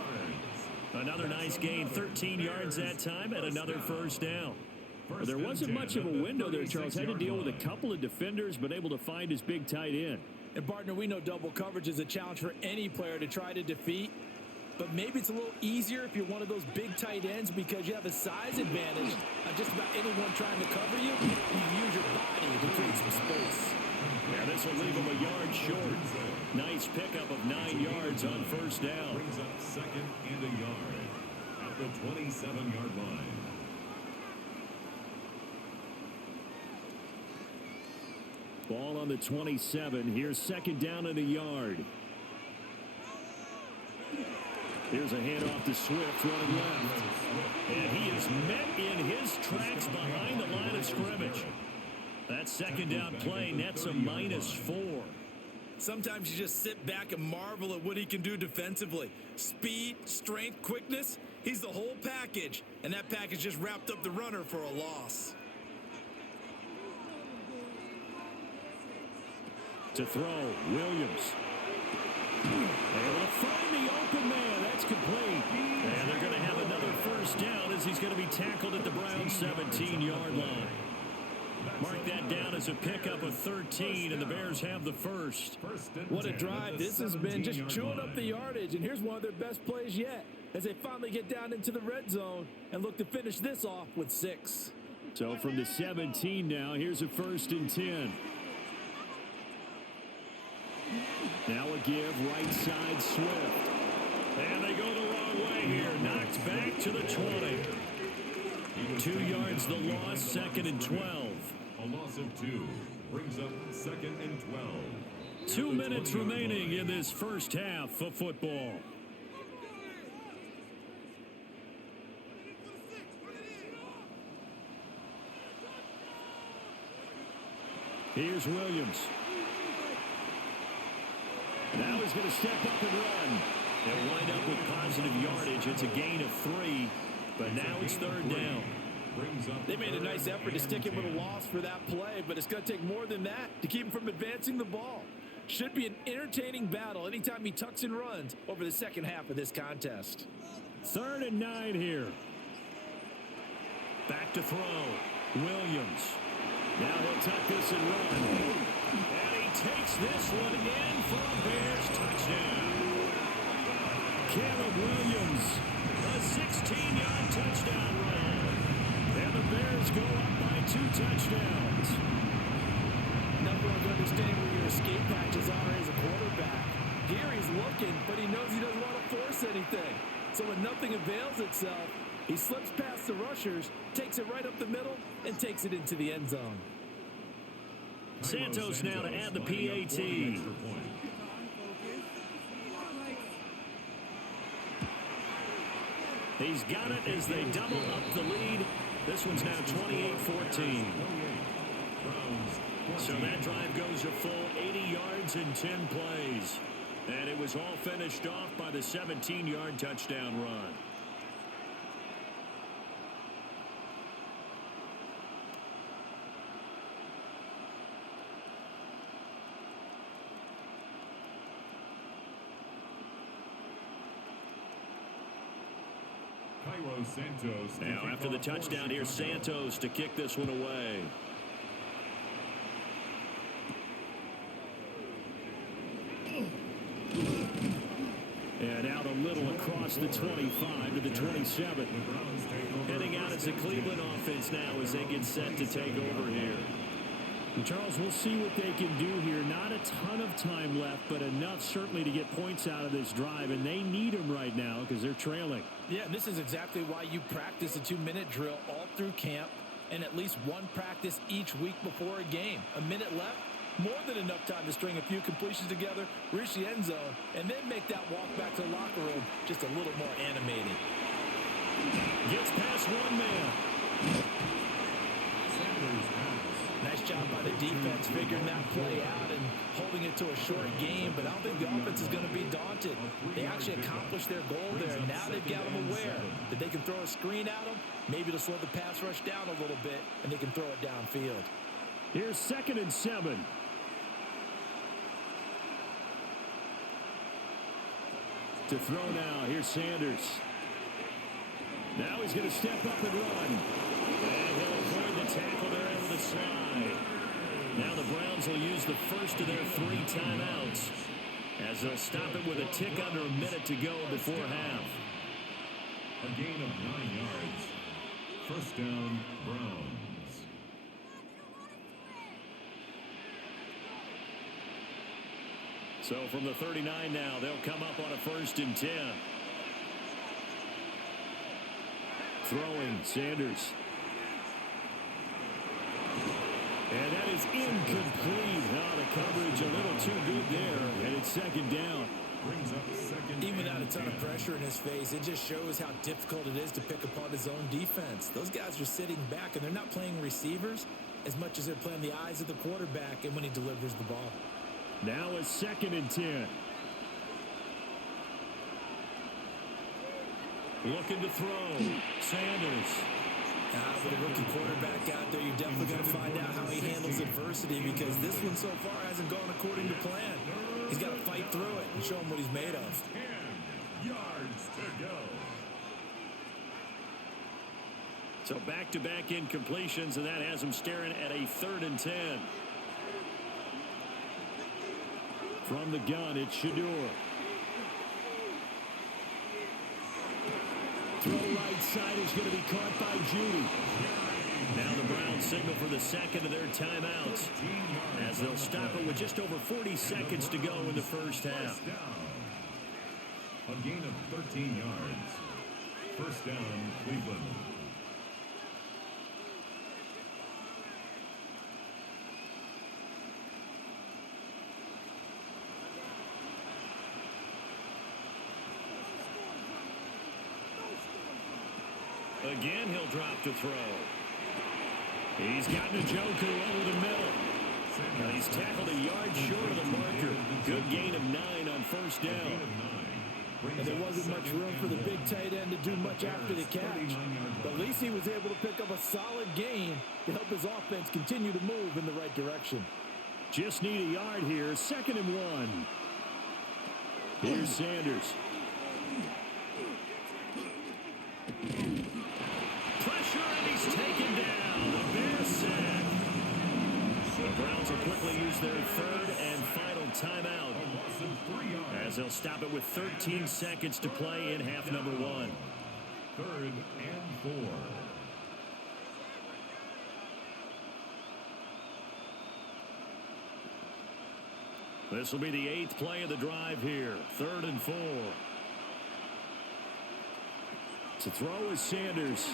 Another nice gain, 13 yards that time, and another 1st down. Well, there wasn't much of a window there, Charles. Had to deal with a couple of defenders, but able to find his big tight end. And, partner, we know double coverage is a challenge for any player to try to defeat. But maybe it's a little easier if you're one of those big tight ends because you have a size advantage on just about anyone trying to cover you. You use your body to create some space. Yeah, this will leave him a yard short. Nice pickup of 9 yards on 1st down. Brings up 2nd and a yard at the 27-yard line. Ball on the 27. Here's 2nd down and a yard. Here's a handoff to Swift running left. And he is met in his tracks behind the line of scrimmage. That 2nd down play nets a -4. Sometimes you just sit back and marvel at what he can do defensively. Speed, strength, quickness, he's the whole package. And that package just wrapped up the runner for a loss. To throw, Williams. Able to find the open man. That's complete. And they're going to have another 1st down as he's going to be tackled at the Browns' 17-yard line. Mark that down as a pickup of 13, and the Bears have the 1st. What a drive this has been, just chewing up the yardage. And here's one of their best plays yet as they finally get down into the red zone and look to finish this off with 6. So from the 17 now, here's a 1st and 10. Now a give, right side Swift. And they go the wrong way here. Knocked back to the 20. 2 yards the loss, 2nd and 12. A loss of 2 brings up 2nd and 12. 2 minutes remaining in this 1st half of football. Here's Williams. Now he's going to step up and run. They'll wind up with positive yardage. It's a gain of 3, but now it's 3rd down. They made a nice effort to stick him with a loss for that play, but it's going to take more than that to keep him from advancing the ball. Should be an entertaining battle anytime he tucks and runs over the second half of this contest. 3rd and 9 here. Back to throw. Williams. Now he'll tuck this and run. And he takes this one in for a Bears touchdown. Caleb Williams, a 16-yard touchdown run. And the Bears go up by 2 touchdowns. Nothing like understanding where your escape patches are as a quarterback. Here he's looking, but he knows he doesn't want to force anything. So when nothing avails itself, he slips past the rushers, takes it right up the middle, and takes it into the end zone. Santos now to add the PAT. He's got it as they double up the lead. This one's now 28-14. So that drive goes a full 80 yards in 10 plays. And it was all finished off by the 17-yard touchdown run. Now after the touchdown, here's Santos to kick this one away. And out a little across the 25 to the 27. Heading out as the Cleveland offense now as they get set to take over here. And Charles, we'll see what they can do here. Not a ton of time left, but enough certainly to get points out of this drive. And they need them right now because they're trailing. Yeah, and this is exactly why you practice a 2-minute drill all through camp and at least one practice each week before a game. A minute left, more than enough time to string a few completions together, reach the end zone, and then make that walk back to the locker room just a little more animated. Gets past one man. Nice job by the defense figuring that play out and holding it to a short game, but I don't think the offense is going to be daunted. They actually accomplished their goal there. Now they've got them aware that they can throw a screen at them, maybe to slow the pass rush down a little bit, and they can throw it downfield. Here's 2nd and 7. To throw now, here's Sanders. Now he's going to step up and run. And he'll avoid the tackle. They're able to slide. Now the Browns will use the first of their 3 timeouts as they'll stop it with a tick under a minute to go before half. A gain of 9 yards. First down, Browns. So from the 39 now, they'll come up on a 1st and 10. Throwing, Sanders. And that is incomplete. Now the coverage a little too good there, and it's 2nd down. Even without a ton of pressure in his face, it just shows how difficult it is to pick apart his own defense. Those guys are sitting back, and they're not playing receivers as much as they're playing the eyes of the quarterback and when he delivers the ball. Now a 2nd and 10. Looking to throw. Sanders. With a rookie quarterback out there, you're definitely going to find out how he handles adversity because this one so far hasn't gone according to plan. He's got to fight through it and show him what he's made of. 10 yards to go. So back-to-back incompletions, and that has him staring at a 3rd and 10. From the gun, it's Shador. Throw right side is going to be caught by Judy. Now the Browns signal for the 2nd of their timeouts as they'll stop it with just over 40 seconds to go in the first half. A gain of 13 yards. First down, Cleveland. Again, he'll drop to throw. He's got Njoku over the middle. Now he's tackled a yard short of the marker. Good gain of 9 on 1st down. And there wasn't much room for the big tight end to do much after the catch. But at least he was able to pick up a solid gain to help his offense continue to move in the right direction. Just need a yard here. 2nd and 1. Here's Sanders. Pressure, and he's taken down. The Bears sack. The Browns will will quickly use their third and final timeout, as they'll stop it with 13 seconds to play in half number 1. 3rd and 4. This will be the 8th play of the drive here. 3rd and 4. To throw is Sanders.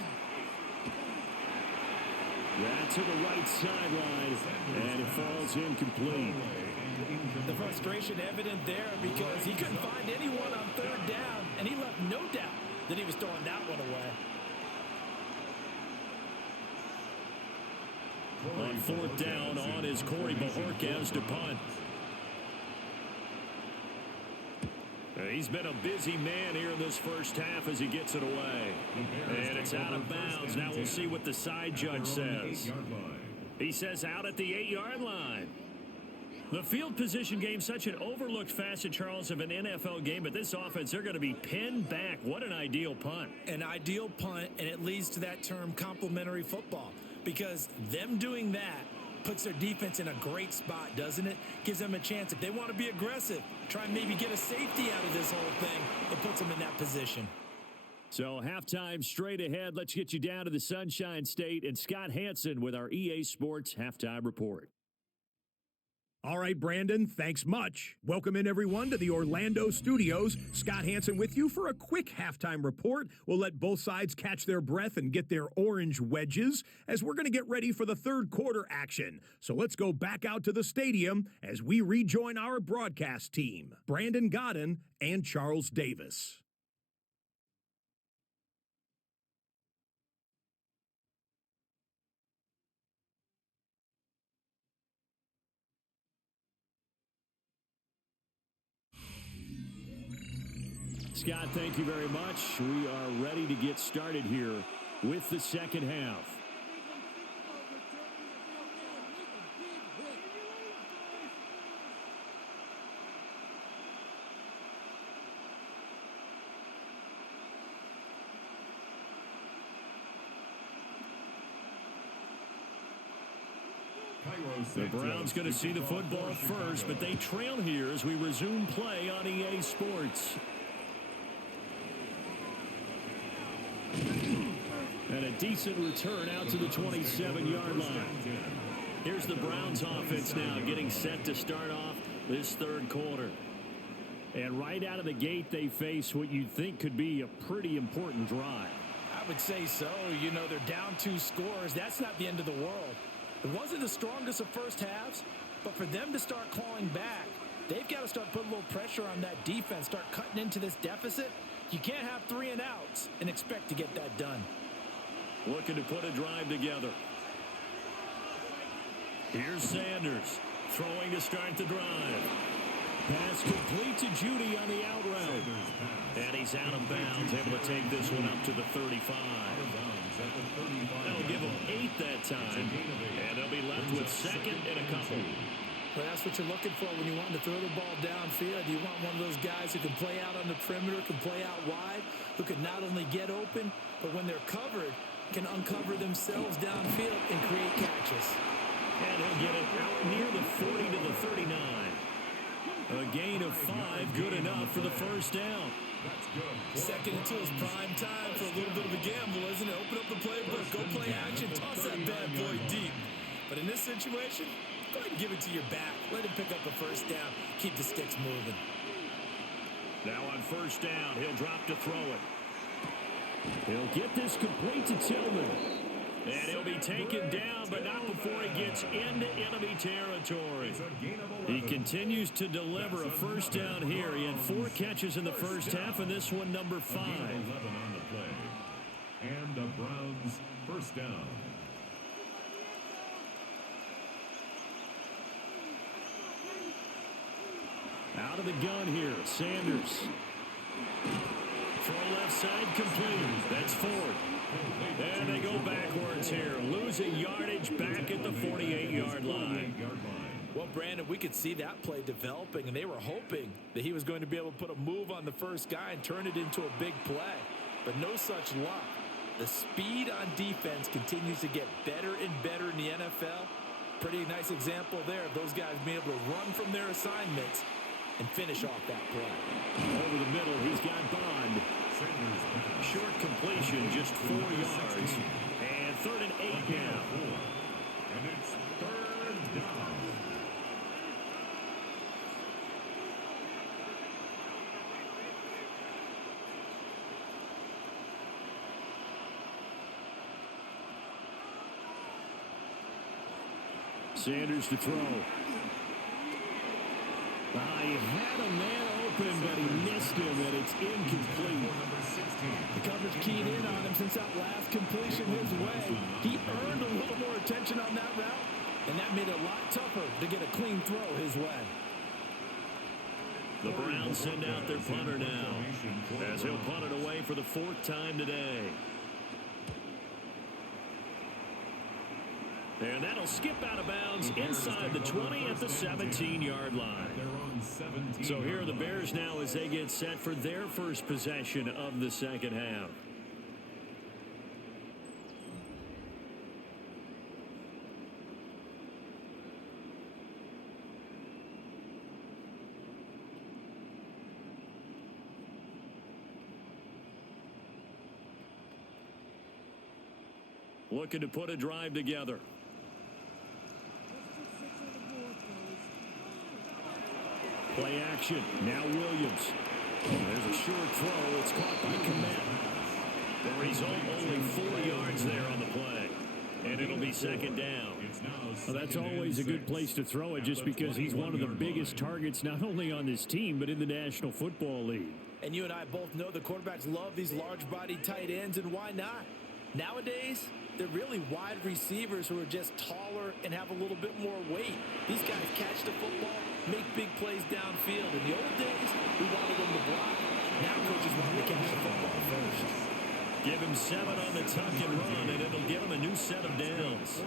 That's to the right sideline, and it falls incomplete. The frustration evident there because he couldn't find anyone on 3rd down, and he left no doubt that he was throwing that one away. On 4th down, on is Corey Bojorquez to punt. He's been a busy man here in this first half as he gets it away. And it's out of bounds. Now we'll see what the side judge says. He says out at the 8-yard line. The field position game, such an overlooked facet, Charles, of an NFL game. But this offense, they're going to be pinned back. What an ideal punt. An ideal punt, and it leads to that term complementary football. Because them doing that puts their defense in a great spot, doesn't it? Gives them a chance. If they want to be aggressive, try and maybe get a safety out of this whole thing, it puts them in that position. So halftime straight ahead. Let's get you down to the Sunshine State and Scott Hansen with our EA Sports Halftime Report. All right, Brandon, thanks much. Welcome in, everyone, to the Orlando studios. Scott Hansen with you for a quick halftime report. We'll let both sides catch their breath and get their orange wedges as we're going to get ready for the third quarter action. So let's go back out to the stadium as we rejoin our broadcast team, Brandon Godden and Charles Davis. Scott, thank you very much. We are ready to get started here with the second half. The Browns going to see the football first, but they trail here as we resume play on EA Sports. And a decent return out to the 27-yard line. Here's the Browns offense now getting set to start off this third quarter. And right out of the gate, they face what you'd think could be a pretty important drive. I would say so. You know, they're down 2 scores. That's not the end of the world. It wasn't the strongest of first halves, but for them to start clawing back, they've got to start putting a little pressure on that defense, start cutting into this deficit. You can't have 3 and outs and expect to get that done. Looking to put a drive together. Here's Sanders throwing to start the drive. Pass complete to Judy on the out route. And he's out of bounds, able to take this one up to the 35. That'll give him 8 that time. And they'll be left with second and a couple. Well, that's what you're looking for when you want to throw the ball downfield. You want one of those guys who can play out on the perimeter, can play out wide, who can not only get open, but when they're covered, can uncover themselves downfield and create catches. And he'll get it out near the 40 to the 39. A gain of 5, good enough for the first down. Second and 2 is prime time for a little bit of a gamble, isn't it? Open up the playbook, go play action, toss that bad boy deep. But in this situation, go ahead and give it to your back. Let him pick up the first down. Keep the sticks moving. Now on first down, he'll drop to throw it. He'll get this complete to Tillman. And he'll be taken down, but not before he gets into enemy territory. He continues to deliver a first down here. He had 4 catches in the first half, and this one number 5. 11 on the play. And the Browns first down. Out of the gun here, Sanders. Throw left side complete. That's 4. And they go backwards here, losing yardage back at the 48-yard line. Well, Brandon, we could see that play developing, and they were hoping that he was going to be able to put a move on the first guy and turn it into a big play. But no such luck. The speed on defense continues to get better and better in the NFL. Pretty nice example there of those guys being able to run from their assignments and finish off that play. Over the middle, he's got Bond. Short completion, just 4 yards. And 3rd and 8 now. And it's 3rd down. Sanders to throw. He had a man open, but he missed him, and it's incomplete. The coverage keyed in on him since that last completion his way. He earned a little more attention on that route, and that made it a lot tougher to get a clean throw his way. The Browns send out their punter now, as he'll punt it away for the 4th time today. And that'll skip out of bounds inside the 20 at the 17-yard line. So here are the Bears now as they get set for their first possession of the second half. Looking to put a drive together. Play action. Now Williams. There's a short throw. It's caught by Komet. The result, only 4 yards there on the play. And it'll be 2nd down. Well, that's always a good place to throw it just because he's one of the biggest targets not only on this team but in the National Football League. And you and I both know the quarterbacks love these large-bodied tight ends, and why not? Nowadays, they're really wide receivers who are just taller and have a little bit more weight. These guys catch the football, make big plays downfield. In the old days, we wanted them to block. Now coaches want them to catch the football first. Give him 7 on the tuck and run, and it'll give him a new set of downs.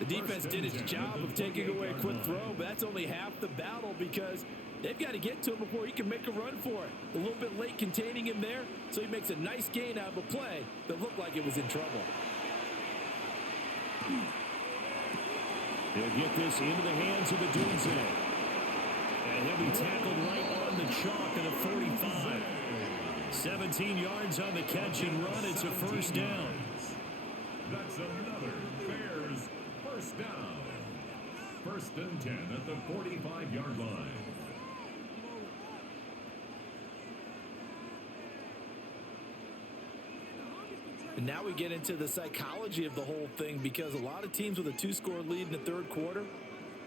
The defense did its job of taking away a quick throw, but that's only half the battle because they've got to get to him before he can make a run for it. A little bit late containing him there, so he makes a nice gain out of a play that looked like it was in trouble. He'll get this into the hands of Adunze. And he'll be tackled right on the chalk at the 45. 17 yards on the catch and run. It's a first down. That's another Bears first down. 1st and 10 at the 45-yard line. And now we get into the psychology of the whole thing because a lot of teams with a 2-score lead in the 3rd quarter,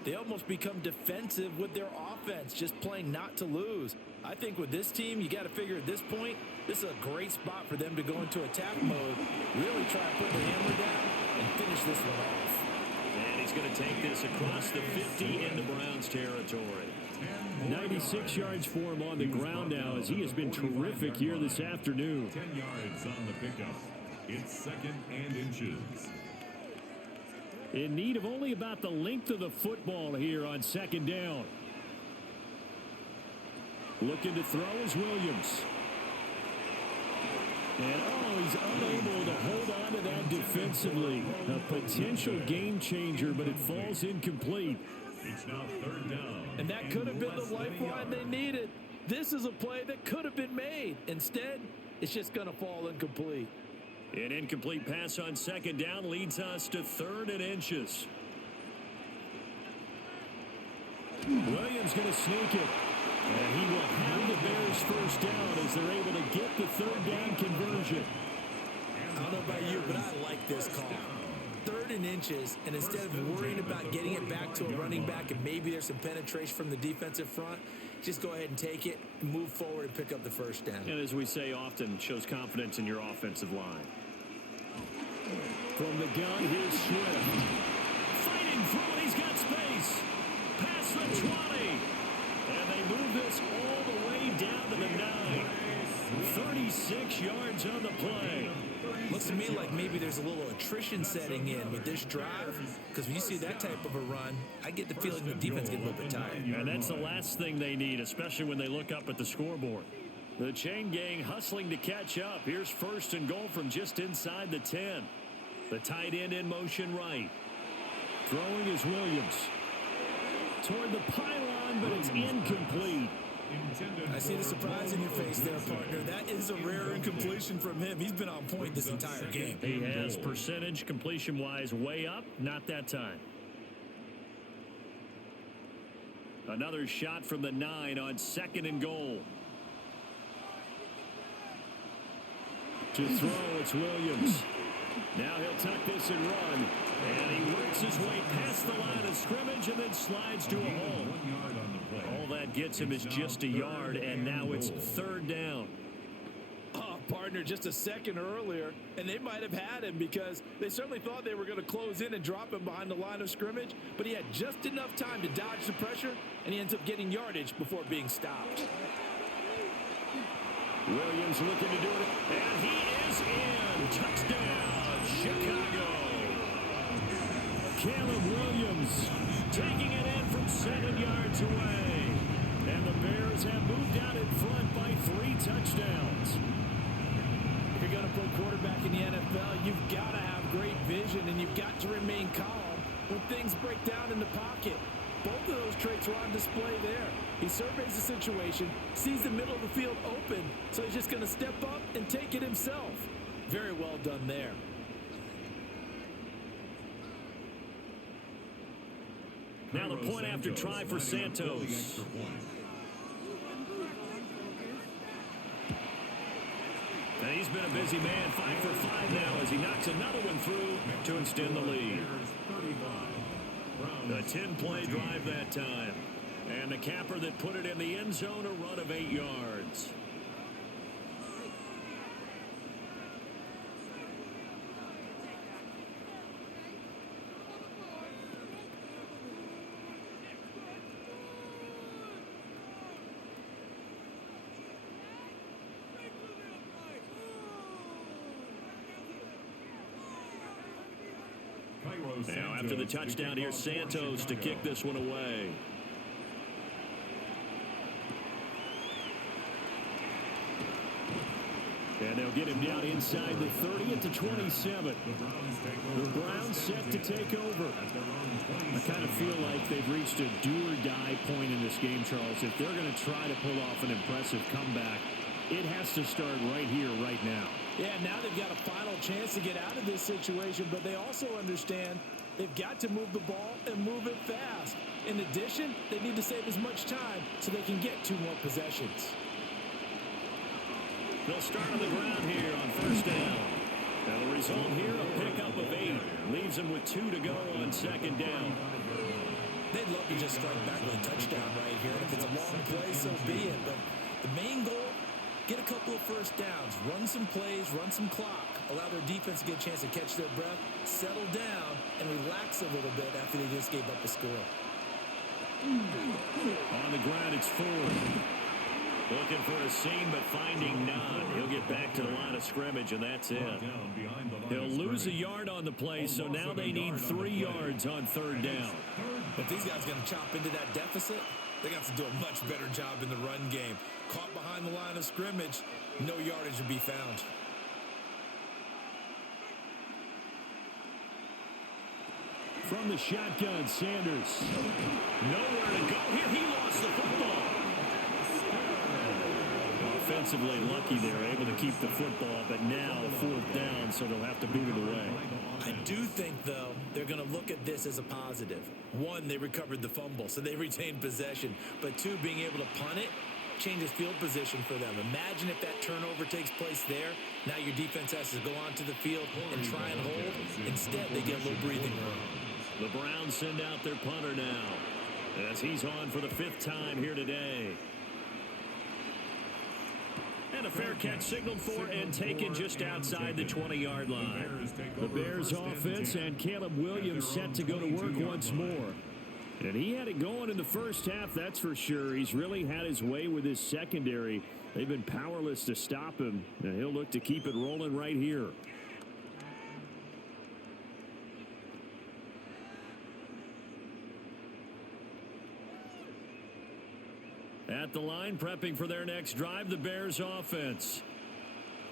they almost become defensive with their offense, just playing not to lose. I think with this team, you got to figure at this point, this is a great spot for them to go into attack mode, really try to put the hammer down and finish this one off. And he's going to take this across the 50 into Browns territory. 96 yards for him on the ground now as he has been terrific here this afternoon. 10 yards on the pickup. It's 2nd and inches. In need of only about the length of the football here on 2nd down. Looking to throw is Williams. And, he's unable to hold on to that defensively. A potential game changer, but it falls incomplete. It's now 3rd down. And that could have been the lifeline they needed. This is a play that could have been made. Instead, it's just going to fall incomplete. An incomplete pass on 2nd down leads us to 3rd and inches. Williams going to sneak it. And he will have the Bears first down as they're able to get the 3rd down conversion. I don't know about you, but I like this call. 3rd and inches, and instead of worrying about getting it back to a running back and maybe there's some penetration from the defensive front, just go ahead and take it, move forward, and pick up the first down. And as we say often, shows confidence in your offensive line. From the gun, here's Swift. Fighting through it, he's got space. Past the 20. And they move this all the way down to the 9. 36 yards on the play. Looks to me like maybe there's a little attrition setting in with this drive, because when you see that type of a run, I get the feeling the defense gets a little bit tired. And that's the last thing they need, especially when they look up at the scoreboard. The chain gang hustling to catch up. Here's 1st and goal from just inside the 10. The tight end in motion right. Throwing is Williams. Toward the pylon, but it's incomplete. I see the surprise in your face there, partner. That is a rare incompletion from him. He's been on point this entire game. He has percentage completion-wise way up. Not that time. Another shot from the 9 on 2nd and goal. To throw, it's Williams. Now he'll tuck this and run. And he works his way past the line of scrimmage and then slides to a hole. All that gets him is just a yard, and now it's 3rd down. Oh, partner, just a second earlier, and they might have had him because they certainly thought they were going to close in and drop him behind the line of scrimmage, but he had just enough time to dodge the pressure, and he ends up getting yardage before being stopped. Williams looking to do it, and he is in. Touchdown, Chicago. Caleb Williams taking it in from 7 yards away. And the Bears have moved out in front by 3 touchdowns. If you're going to play quarterback in the NFL, you've got to have great vision, and you've got to remain calm when things break down in the pocket. Both of those traits were on display there. He surveys the situation, sees the middle of the field open, so he's just going to step up and take it himself. Very well done there. Now the point after try for Santos. And he's been a busy man, 5 for 5 now as he knocks another one through to extend the lead. A 10-play drive that time. And the capper that put it in the end zone, a run of 8 yards. Now after the touchdown, here's Santos to kick this one away. And they'll get him down inside the 30 at the 27. The Browns set to take over. I kind of feel like they've reached a do-or-die point in this game, Charles. If they're going to try to pull off an impressive comeback, it has to start right here, right now. Yeah, now they've got a final chance to get out of this situation, but they also understand they've got to move the ball and move it fast. In addition, they need to save as much time so they can get 2 more possessions. They'll start on the ground here on 1st down. And the result here, a pickup of 8. Leaves them with 2 to go on 2nd down. They'd love to just strike back with a touchdown right here. And if it's a long play, so be it. But the main goal, get a couple of 1st downs, run some plays, run some clock, allow their defense to get a chance to catch their breath, settle down, and relax a little bit after they just gave up a score. On the ground, it's Ford. Looking for a seam, but finding none. He'll get back to the line of scrimmage, and that's it. He'll lose a yard on the play, so now they need 3 yards on 3rd down. If these guys are going to chop into that deficit, they got to do a much better job in the run game. Caught behind the line of scrimmage, no yardage to be found. From the shotgun, Sanders. Nowhere to go here. He lost the football. Offensively lucky they're able to keep the football, but now 4th down, so they'll have to boot it away. I do think, though, they're going to look at this as a positive. 1, they recovered the fumble, so they retained possession. But 2, being able to punt it changes field position for them. Imagine if that turnover takes place there. Now your defense has to go onto the field and try and hold. Instead, they get a little breathing room. The Browns send out their punter now as he's on for the 5th time here today. And a fair catch signaled for and taken just outside the 20-yard line. The Bears offense and Caleb Williams set to go to work once more. And he had it going in the first half, that's for sure. He's really had his way with his secondary. They've been powerless to stop him. And he'll look to keep it rolling right here. At the line, prepping for their next drive, the Bears offense.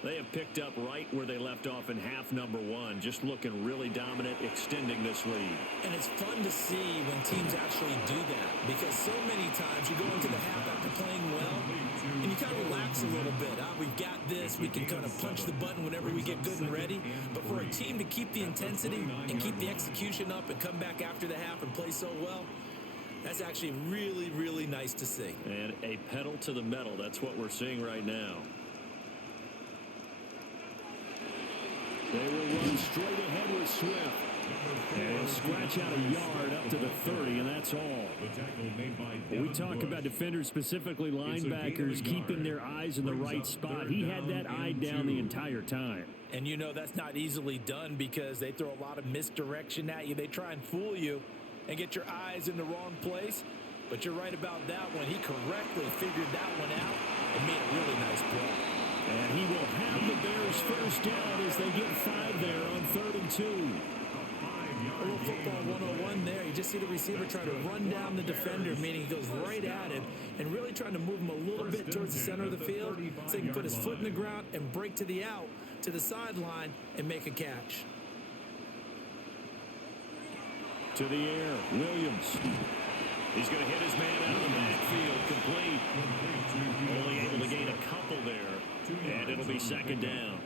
They have picked up right where they left off in half number one, just looking really dominant, extending this lead. And it's fun to see when teams actually do that, because so many times you go into the half after playing well, and you kind of relax a little bit. We've got this. We can kind of punch the button whenever we get good and ready. But for a team to keep the intensity and keep the execution up and come back after the half and play so well, that's actually really, really nice to see. And a pedal to the metal. That's what we're seeing right now. They will run straight ahead with Swift. And he'll scratch out a yard up to the 30, and that's all. We talk about defenders, specifically linebackers, keeping their eyes in the right spot. He had that eye down the entire time. And you know that's not easily done because they throw a lot of misdirection at you. They try and fool you and get your eyes in the wrong place. But you're right about that one. He correctly figured that one out and made a really nice play. And he will have the Bears first down as they get 5 there on 3rd and 2. A little football 101 there. You just see the receiver try to run down the defender, meaning he goes right at him and really trying to move him a little bit towards the center of the field so he can put his foot in the ground and break to the out, to the sideline, and make a catch. To the air, Williams. He's going to hit his man out of the backfield, complete. Only able to gain a couple there, and it'll be 2nd down.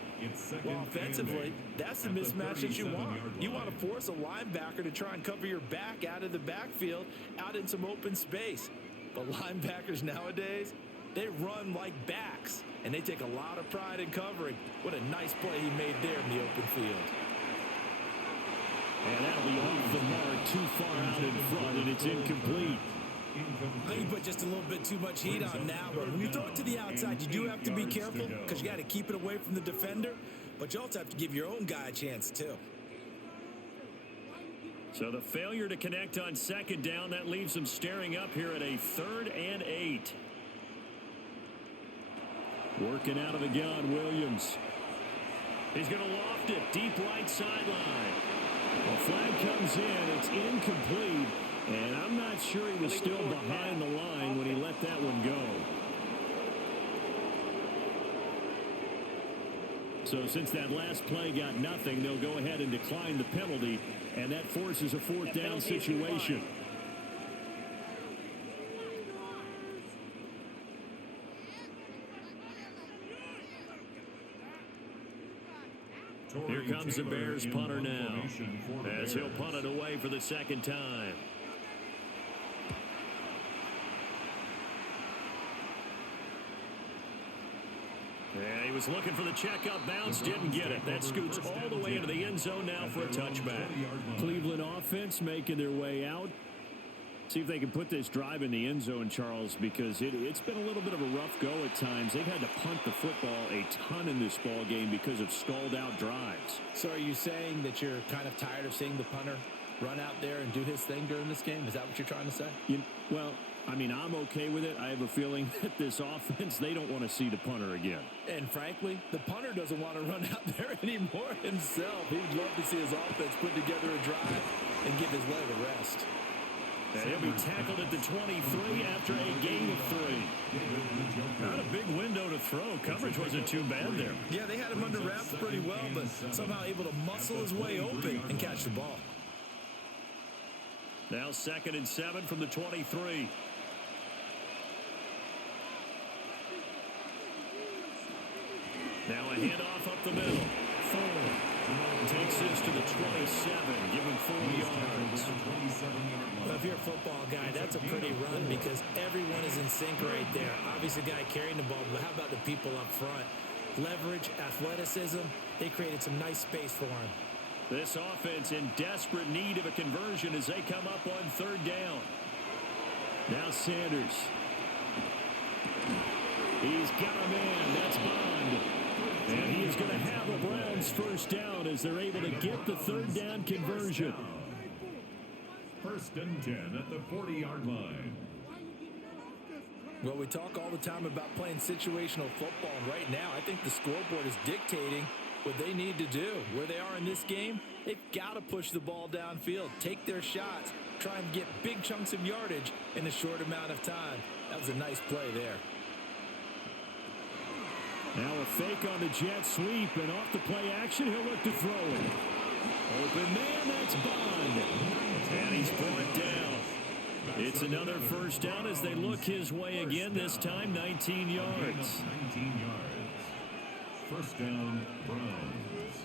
Well, offensively, that's the mismatch that you want. You want to force a linebacker to try and cover your back out of the backfield, out in some open space. But linebackers nowadays, they run like backs, and they take a lot of pride in covering. What a nice play he made there in the open field. And that'll be off the mark, too far out in front, and it's incomplete. I think you put just a little bit too much heat on now, but when you throw it to the outside, you do have to be careful because you got to keep it away from the defender, but you also have to give your own guy a chance too. So the failure to connect on 2nd down, that leaves them staring up here at a 3rd and 8. Working out of the gun, Williams. He's going to loft it, deep right sideline. The flag comes in, it's incomplete. And I'm not sure he was still behind the line when he let that one go. So since that last play got nothing, they'll go ahead and decline the penalty, and that forces a 4th down situation. Here comes the Bears punter now, as he'll punt it away for the 2nd time. Yeah, he was looking for the checkup bounce, didn't get it. That scoots all the way into the end zone now for a touchback. Cleveland offense making their way out. See if they can put this drive in the end zone, Charles, because it's been a little bit of a rough go at times. They've had to punt the football a ton in this ball game because of stalled out drives. So are you saying that you're kind of tired of seeing the punter run out there and do his thing during this game? Is that what you're trying to say? Well, I mean, I'm okay with it. I have a feeling that this offense, they don't want to see the punter again. And frankly, the punter doesn't want to run out there anymore himself. He'd love to see his offense put together a drive and give his leg a rest. And he'll be tackled at the 23 after a gain of 3. Not a big window to throw. Coverage wasn't too bad there. Yeah, they had him under wraps pretty well, but somehow able to muscle his way open and catch the ball. Now 2nd and 7 from the 23. Now a handoff up the middle. Forward. Takes this to the 27, giving 4 yards. Well, if you're a football guy, that's a pretty run because everyone is in sync right there. Obviously, the guy carrying the ball, but how about the people up front? Leverage, athleticism, they created some nice space for him. This offense in desperate need of a conversion as they come up on 3rd down. Now Sanders. He's got a man. That's Bond. And he is going to have the Browns first down as they're able to get the 3rd down conversion. 1st and 10 at the 40-yard line. Well, we talk all the time about playing situational football, and right now I think the scoreboard is dictating what they need to do. Where they are in this game, they've got to push the ball downfield, take their shots, try and get big chunks of yardage in a short amount of time. That was a nice play there. Now a fake on the jet sweep, and off the play action, he'll look to throw it. Open man, that's Bond. And he's brought down. It's another first down as they look his way again, this time 19 yards. 19 yards. First down, Browns.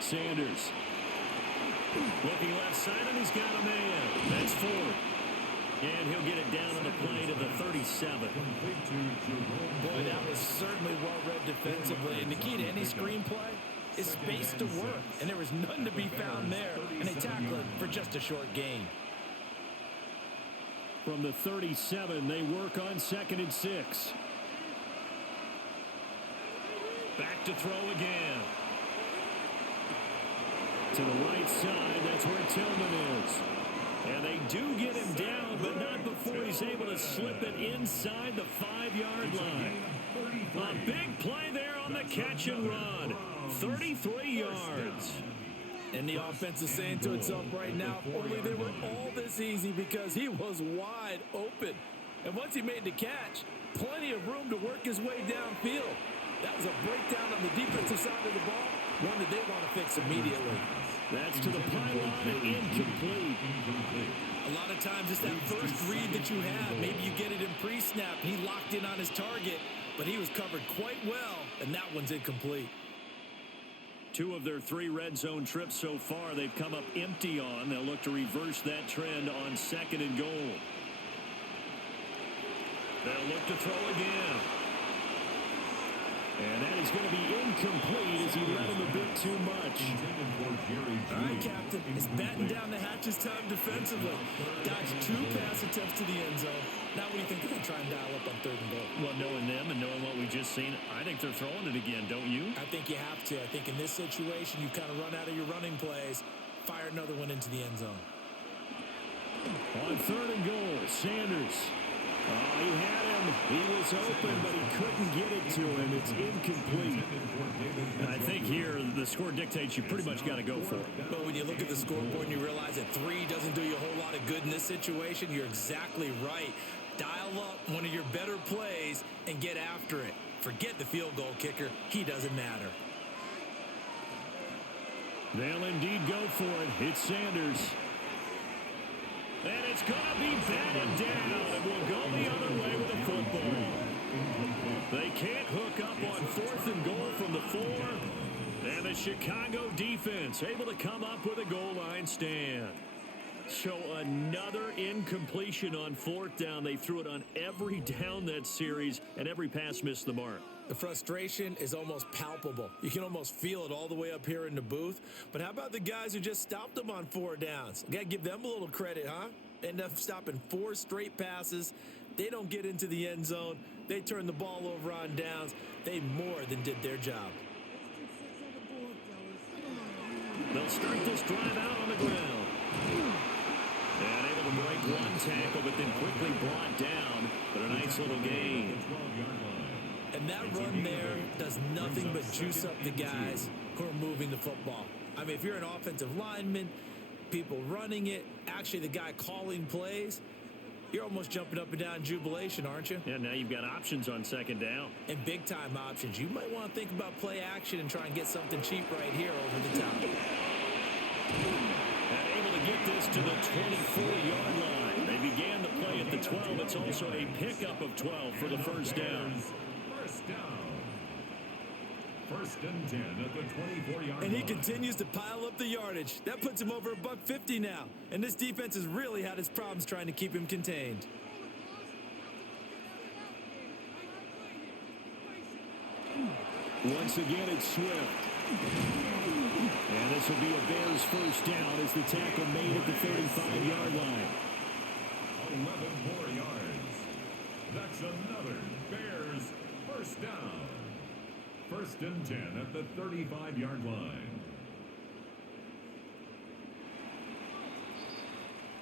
Sanders. Looking left side, and he's got a man. That's Ford. And he'll get it down on the play to the 37. Boy, that was certainly well-read defensively. And the key to any screenplay is space to work. And there was none to be found there. And they tackle it for just a short gain. From the 37, they work on 2nd and 6. Back to throw again. To the right side, that's where Tillman is. And they do get him down, but not before he's able to slip it inside the 5-yard line. A big play there on the catch and run. 33 yards. And the offense is saying to itself right now, if only they were all this easy, because he was wide open. And once he made the catch, plenty of room to work his way downfield. That was a breakdown on the defensive side of the ball, one that they want to fix immediately. That's to the pylon and incomplete. A lot of times it's that first read that you have. Maybe you get it in pre-snap. He locked in on his target, but he was covered quite well, and that one's incomplete. 2 of their 3 red zone trips so far, they've come up empty on. They'll look to reverse that trend on 2nd and goal. They'll look to throw again. And that is going to be incomplete as he let him a bit too much. All right, Captain. It's batten down the hatches time defensively. Dodged 2 pass attempts to the end zone. Now what do you think they're going to try and dial up on 3rd and goal? Well, knowing them and knowing what we just seen, I think they're throwing it again, don't you? I think you have to. I think in this situation, you kind of run out of your running plays, fire another one into the end zone. On 3rd and goal, Sanders. Oh, he had him. He was open, but he couldn't get it to him. It's incomplete. And I think here the score dictates you pretty much got to go for it. But when you look at the scoreboard and you realize that 3 doesn't do you a whole lot of good in this situation, you're exactly right. Dial up one of your better plays and get after it. Forget the field goal kicker. He doesn't matter. They'll indeed go for it. It's Sanders. And it's going to be batted down. It will go the other way with the football. They can't hook up on 4th and goal from the 4. And the Chicago defense able to come up with a goal line stand. So another incompletion on 4th down. They threw it on every down that series, and every pass missed the mark. The frustration is almost palpable. You can almost feel it all the way up here in the booth. But how about the guys who just stopped them on 4 downs? Got to give them a little credit, huh? End up stopping 4 straight passes. They don't get into the end zone. They turn the ball over on downs. They more than did their job. They'll start this drive out on the ground. And able to break 1 tackle, but then quickly brought down. But a nice little gain. And that run there does nothing but juice up the guys who are moving the football. I mean, if you're an offensive lineman, people running it, actually the guy calling plays, you're almost jumping up and down in jubilation, aren't you? Yeah, now you've got options on 2nd down. And big-time options. You might want to think about play action and try and get something cheap right here over the top. And able to get this to the 24-yard line. They began the play at the 12. It's also a pickup of 12 for the first down. First down. 1st and 10 at the 24-yard line. And he continues to pile up the yardage. That puts him over $150 now. And this defense has really had its problems trying to keep him contained. Once again, it's Swift. And this will be a Bears first down as the tackle made at the 35-yard line. 11 more yards. That's another Bears first down. 1st and 10 at the 35-yard line.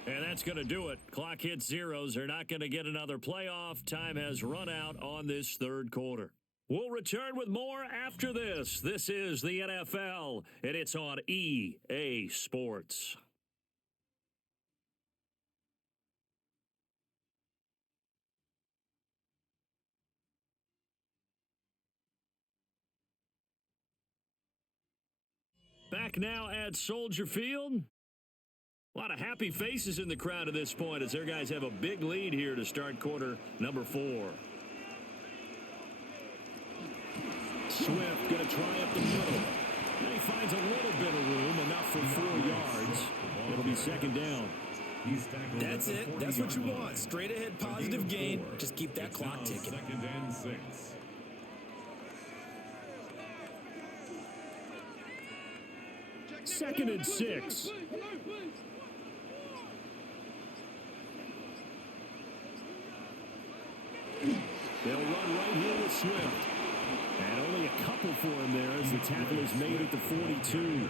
And that's going to do it. Clock hits zeros. They're not going to get another playoff. Time has run out on this 3rd quarter. We'll return with more after this. This is the NFL, and it's on EA Sports. Back now at Soldier Field. A lot of happy faces in the crowd at this point as their guys have a big lead here to start quarter number 4. Swift going to try up the middle. And he finds a little bit of room, enough for 4 yards. It'll be second down. That's it. That's what you want. Straight ahead positive gain. Just keep that clock ticking. Second and 6. Second and 6. They'll run right here with Swift. And only a couple for him there as the tackle is made at the 42.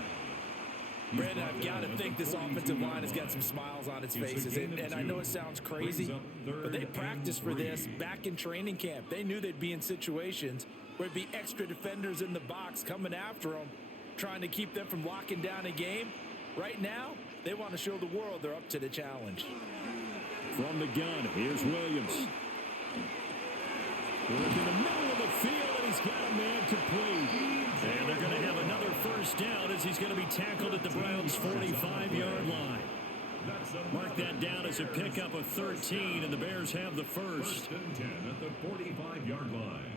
Brandon, I've got to think this offensive line has got some smiles on its faces. And I know it sounds crazy, but they practiced for this back in training camp. They knew they'd be in situations where it'd be extra defenders in the box coming after them, trying to keep them from locking down a game. Right now, they want to show the world they're up to the challenge. From the gun, here's Williams. Work in the middle of the field, and he's got a man complete. And they're going to have another first down as he's going to be tackled at the Browns' 45-yard line. Mark that down as a pickup of 13, and the Bears have the first. First and 10 at the 45-yard line.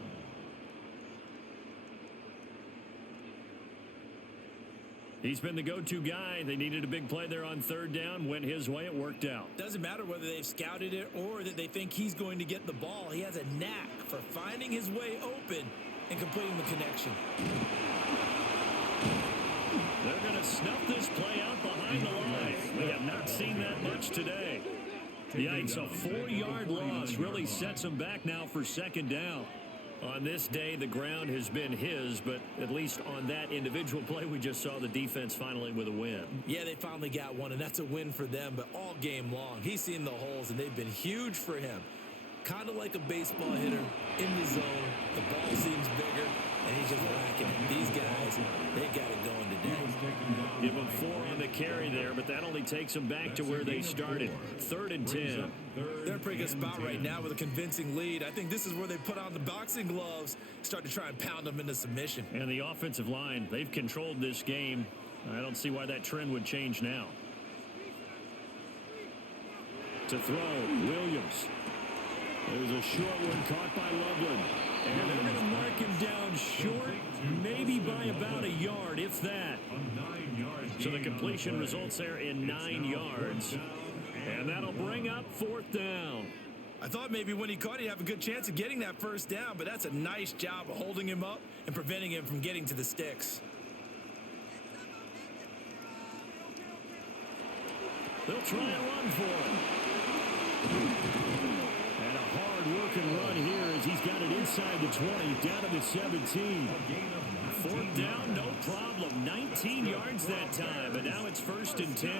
He's been the go-to guy. They needed a big play there on third down. Went his way. It worked out. Doesn't matter whether they've scouted it or that they think he's going to get the ball. He has a knack for finding his way open and completing the connection. They're going to snuff this play out behind the line. We have not seen that much today. Yikes, a 4-yard loss really sets them back now for second down. On this day, the ground has been his, but at least on that individual play, we just saw the defense finally with a win. Yeah, they finally got one, and that's a win for them, but all game long, he's seen the holes, and they've been huge for him. Kind of like a baseball hitter in the zone. The ball seems bigger, and he's just whacking it. These guys, they got it going today. Give them 4 on the carry there, but that only takes them back to where they started. 3rd and 10. They're in a pretty good spot right now with a convincing lead. I think this is where they put on the boxing gloves, start to try and pound them into submission. And the offensive line, they've controlled this game. I don't see why that trend would change now. To throw, Williams. There's a short one caught by Loveland. And they're going to mark him down short, maybe by about a yard, if that. So the completion results there in 9 yards. And that'll bring up 4th down. I thought maybe when he caught, he'd have a good chance of getting that first down, but that's a nice job of holding him up and preventing him from getting to the sticks. They'll try and run for him. And a hard-working run here as he's got it inside the 20, down to the 17. 4th down, no problem. 19 yards that time, but now it's 1st and 10.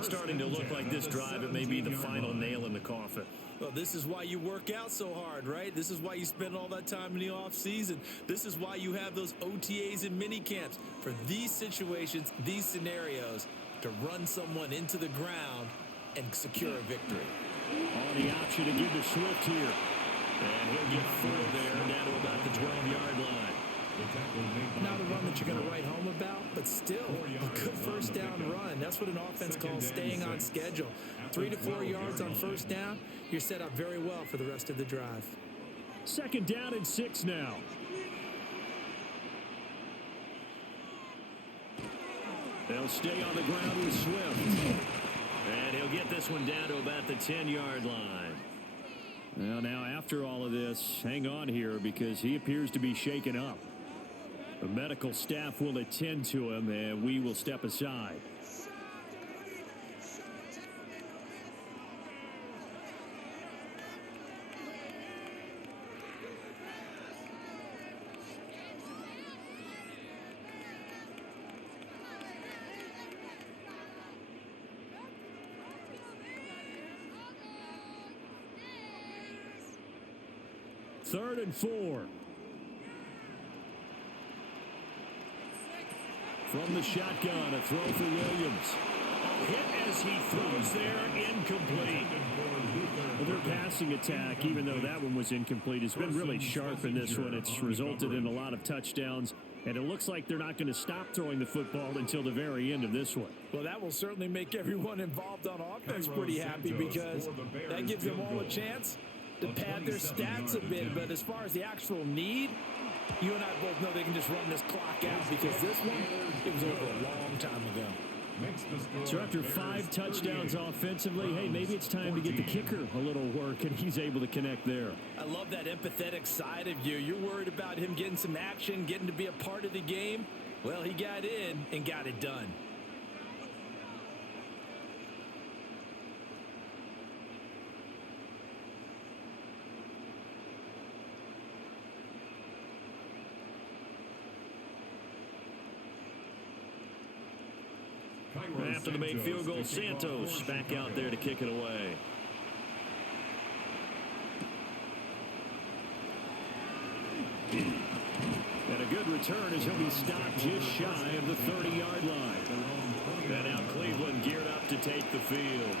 Starting to look like this drive, it may be the final nail in the coffin. Well, this is why you work out so hard, right? This is why you spend all that time in the offseason. This is why you have those OTAs and mini camps for these situations, these scenarios, to run someone into the ground and secure a victory. On the option to give to Swift here. And he'll get 4 there, down to about the 12-yard line. Not a run that you're going to write home about, but still a good first down run. That's what an offense calls staying on schedule. 3 to 4 yards on first down, you're set up very well for the rest of the drive. 2nd down and 6 now. They'll stay on the ground with Swift. And he'll get this one down to about the 10-yard line. Well, now after all of this, hang on here because he appears to be shaken up. The medical staff will attend to him, and we will step aside. 3rd and 4. From the shotgun, a throw for Williams. Hit as he throws there, incomplete. Well, their passing attack, even though that one was incomplete, has been really sharp in this one. It's resulted in a lot of touchdowns, and it looks like they're not going to stop throwing the football until the very end of this one. Well, that will certainly make everyone involved on offense pretty happy because that gives them all a chance to pad their stats a bit. But as far as the actual need, you and I both know they can just run this clock out because this one, it was over a long time ago. So after 5 touchdowns offensively, hey, maybe it's time to get the kicker a little work, and he's able to connect there. I love that empathetic side of you. You're worried about him getting some action, getting to be a part of the game. Well, he got in and got it done. After the made field goal, Santos back out there to kick it away. And a good return as he'll be stopped just shy of the 30-yard line. And now Cleveland geared up to take the field.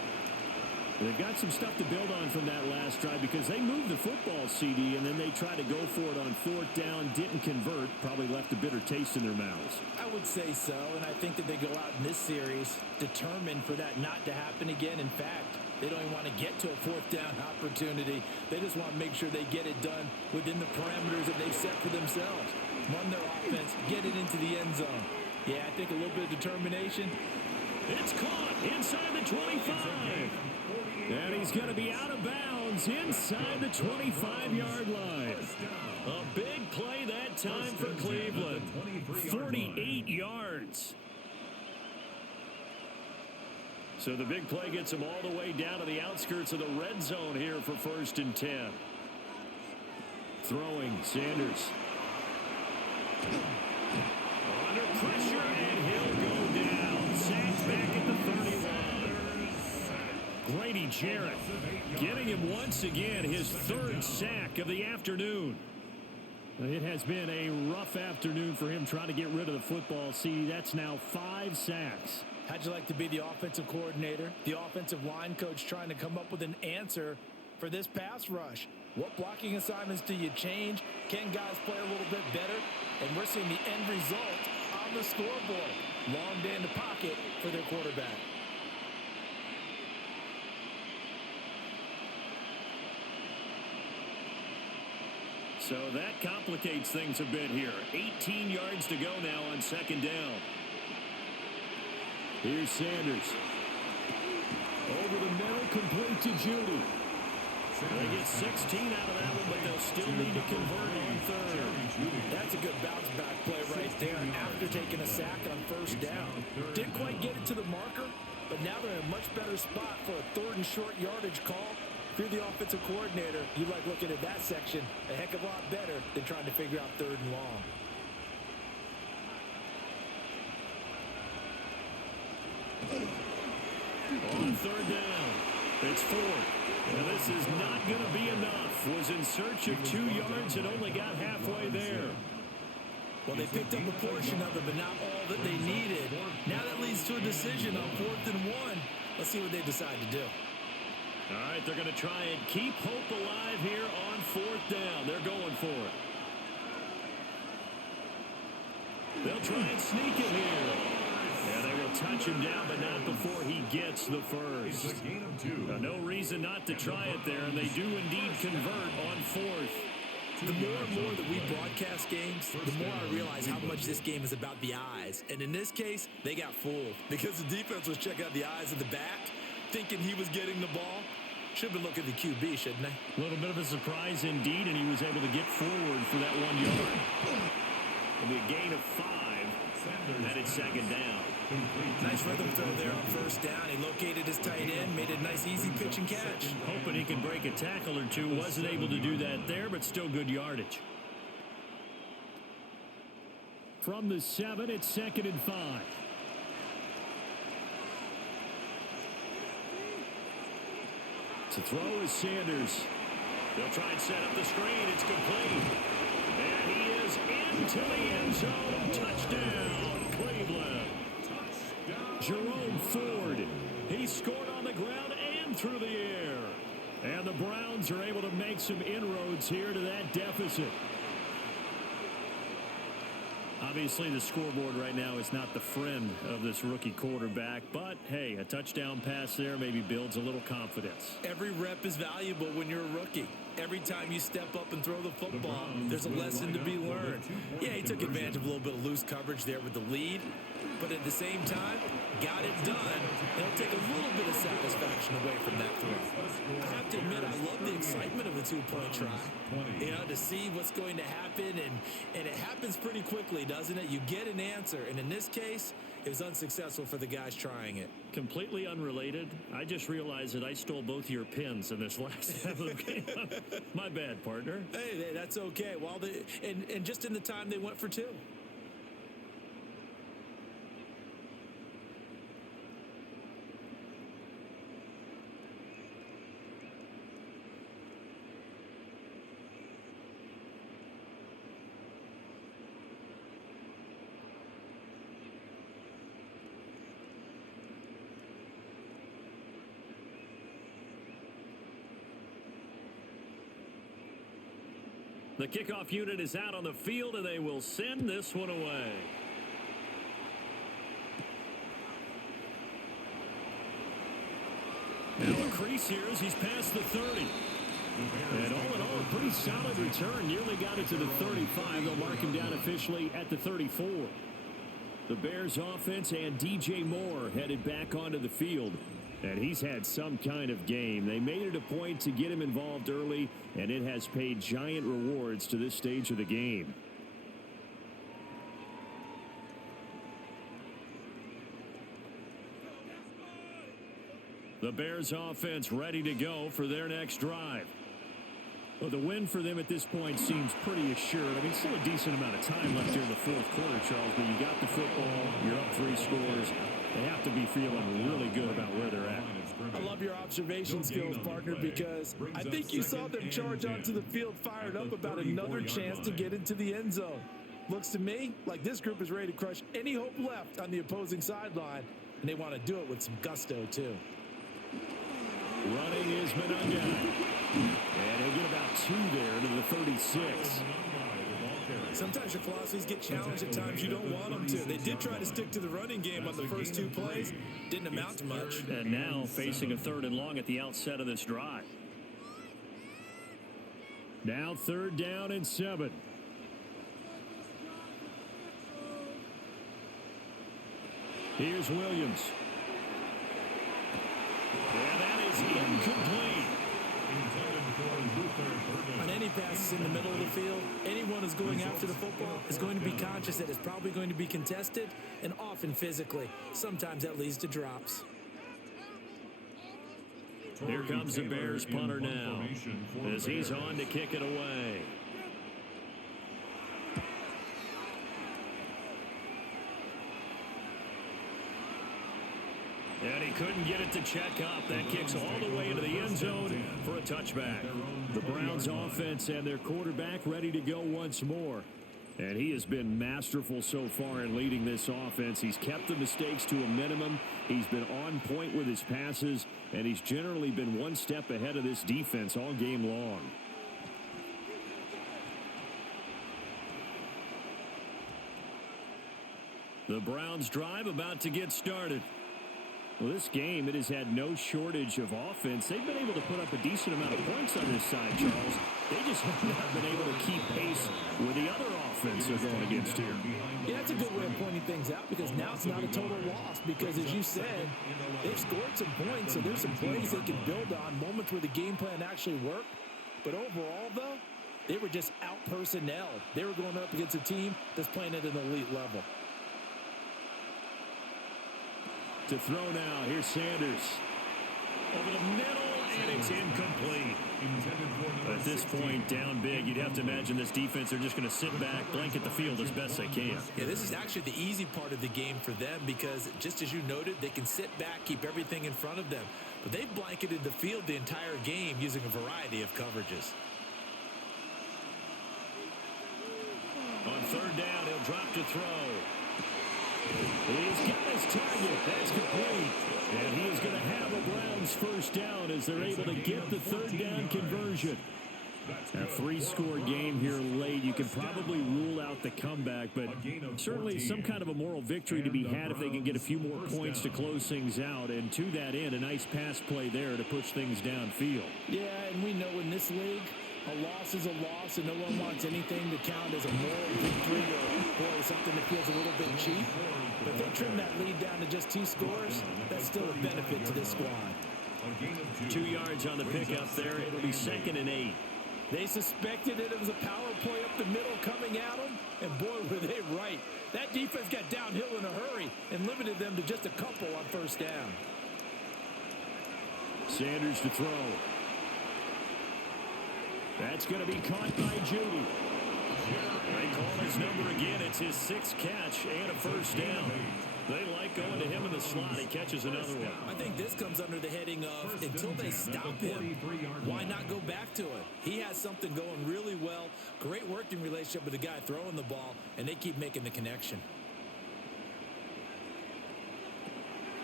They've got some stuff to build on from that last drive because they moved the football, CD, and then they tried to go for it on 4th down, didn't convert, probably left a bitter taste in their mouths. I would say so, and I think that they go out in this series determined for that not to happen again. In fact, they don't even want to get to a 4th down opportunity. They just want to make sure they get it done within the parameters that they've set for themselves. Run their offense, get it into the end zone. Yeah, I think a little bit of determination. It's caught inside the 25. And he's going to be out of bounds inside the 25-yard line. A big play that time for Cleveland. 48 yards. So the big play gets him all the way down to the outskirts of the red zone here for 1st and 10. Throwing, Sanders. Under pressure, and he'll go down. Sacked back at the 31. Grady Jarrett getting him once again his 3rd sack of the afternoon. It has been a rough afternoon for him trying to get rid of the football. See, that's now 5 sacks. How'd you like to be the offensive coordinator, the offensive line coach trying to come up with an answer for this pass rush? What blocking assignments do you change? Can guys play a little bit better? And we're seeing the end result on the scoreboard. Long day in the pocket for their quarterback. So that complicates things a bit here. 18 yards to go now on 2nd down. Here's Sanders. Over the middle, complete to Judy. They get 16 out of that one, but they'll still need to convert on 3rd. That's a good bounce back play right there after taking a sack on 1st down. Didn't quite get it to the marker, but now they're in a much better spot for a 3rd and short yardage call. If you're the offensive coordinator, you like looking at that section a heck of a lot better than trying to figure out 3rd and long. On 3rd down, it's 4th. And this is not going to be enough. Was in search of 2 yards and only got halfway there. Well, they picked up a portion of it, but not all that they needed. Now that leads to a decision on 4th and 1. Let's see what they decide to do. All right, they're going to try and keep hope alive here on 4th down. They're going for it. They'll try and sneak it here. Yeah, they will touch him down, but not before he gets the first. No reason not to try it there, and they do indeed convert on 4th. The more and more that we broadcast games, the more I realize how much this game is about the eyes. And in this case, they got fooled because the defense was checking out the eyes of the back, thinking he was getting the ball. Should have been looking at the QB, shouldn't they? A little bit of a surprise indeed, and he was able to get forward for that 1 yard. It'll be a gain of 5, and it's 2nd down. Nice rhythm throw there on 1st down. He located his tight end, made a nice easy pitch and catch. Hoping he could break a tackle or two. Wasn't able to do that there, but still good yardage. From the 7, it's 2nd and 5. To throw is Sanders. They'll try and set up the screen. It's complete. And he is into the end zone. Touchdown, Cleveland. Jerome Ford. He scored on the ground and through the air. And the Browns are able to make some inroads here to that deficit. Obviously, the scoreboard right now is not the friend of this rookie quarterback. But, hey, a touchdown pass there maybe builds a little confidence. Every rep is valuable when you're a rookie. Every time you step up and throw the football, there's a lesson to be learned. Yeah, he took advantage of a little bit of loose coverage there with the lead. But at the same time, got it done. It'll take a little bit of satisfaction away from that throw. I have to admit, I love the excitement of the two-point try. You know, to see what's going to happen, and it happens pretty quickly, doesn't it? You get an answer, and in this case, it was unsuccessful for the guys trying it. Completely unrelated. I just realized that I stole both your pins in this last half of the game. My bad, partner. Hey, that's okay. Well, and just in the time they went for two. The kickoff unit is out on the field, and they will send this one away. Now a crease here as he's past the 30. And all in all, a pretty solid return. Nearly got it to the 35. They'll mark him down officially at the 34. The Bears offense and DJ Moore headed back onto the field. And he's had some kind of game. They made it a point to get him involved early, and it has paid giant rewards to this stage of the game. The Bears offense ready to go for their next drive. Well, the win for them at this point seems pretty assured. I mean, still a decent amount of time left here in the fourth quarter, Charles, but you got the football, you're up 3 scores. They have to be feeling really good about where they're at. I love your observation skills, partner, because I think you saw them charge onto the field fired up about another chance to get into the end zone. Looks to me like this group is ready to crush any hope left on the opposing sideline, and they want to do it with some gusto, too. Running is Manunga. And he'll get about 2 there to the 36. Sometimes your philosophies get challenged at times you don't want them to. They did try to stick to the running game on the first 2 plays. Didn't amount to much. And now facing a 3rd and long at the outset of this drive. Now 3rd down and 7. Here's Williams. And that is incomplete. On any passes in the middle of the field, anyone who's going after the football is going to be conscious that it's probably going to be contested, and often physically. Sometimes that leads to drops. Here comes the Bears punter now as he's on to kick it away. And he couldn't get it to check up. That kicks all the way into the end zone for a touchback. The Browns offense and their quarterback ready to go once more. And he has been masterful so far in leading this offense. He's kept the mistakes to a minimum. He's been on point with his passes, and he's generally been one step ahead of this defense all game long. The Browns drive about to get started. Well, this game, it has had no shortage of offense. They've been able to put up a decent amount of points on this side, Charles. They just have not been able to keep pace with the other offense they're going against here. Yeah, that's a good way of pointing things out, because now it's not a total loss, because as you said, they've scored some points, so there's some plays they can build on, moments where the game plan actually worked. But overall, though, they were just out personnel. They were going up against a team that's playing at an elite level. To throw now, here's Sanders. Over the middle, and it's incomplete. At this point, down big, you'd have to imagine this defense, they're just going to sit back, blanket the field as best they can. Yeah, this is actually the easy part of the game for them, because just as you noted, they can sit back, keep everything in front of them. But they've blanketed the field the entire game using a variety of coverages. On third down, he'll drop to throw. He's got his target. That's complete. And he is going to have a Browns first down as they're able to get the third down conversion. A three-score game here late. You can probably rule out the comeback, but certainly some kind of a moral victory to be had if they can get a few more points to close things out. And to that end, a nice pass play there to push things downfield. Yeah, and we know in this league, a loss is a loss, and no one wants anything to count as a moral victory or, boy, something that feels a little bit cheap. But if they trim that lead down to just 2 scores, that's still a benefit to this squad. 2 yards on the pickup there. It'll be 2nd and 8. They suspected it was a power play up the middle coming at them, and boy, were they right. That defense got downhill in a hurry and limited them to just a couple on first down. Sanders to throw. That's going to be caught by Judy. They call his number again. It's his 6th catch and a first down. They like going to him in the slot. He catches another one. I think this comes under the heading of until they stop him, why not go back to it? He has something going really well. Great working relationship with the guy throwing the ball, and they keep making the connection.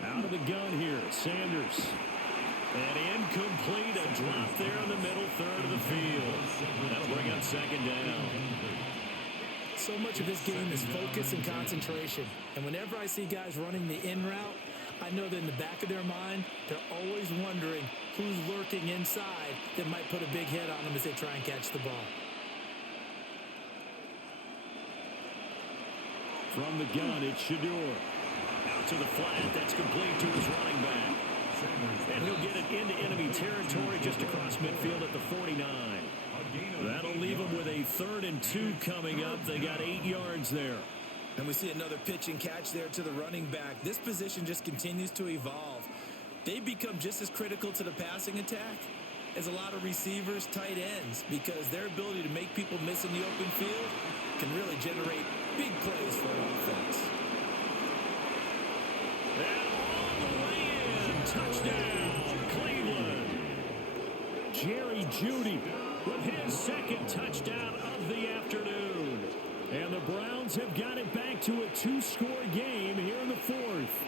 Out of the gun here, Sanders. And incomplete, a drop there in the middle third of the field. That'll bring up 2nd down. So much of this game is focus and concentration. And whenever I see guys running the in route, I know that in the back of their mind, they're always wondering who's lurking inside that might put a big hit on them as they try and catch the ball. From the gun, it's Shador. Out to the flat. That's complete to his running back. And he'll get it into enemy territory just across midfield at the 49. That'll leave them with a 3rd and 2 coming up. They got 8 yards there. And we see another pitch and catch there to the running back. This position just continues to evolve. They become just as critical to the passing attack as a lot of receivers, tight ends, because their ability to make people miss in the open field can really generate big plays for an offense. And all the way in. Touchdown, Cleveland. Jerry Jeudy with his 2nd touchdown of the afternoon. And the Browns have got it back to a 2-score game here in the 4th.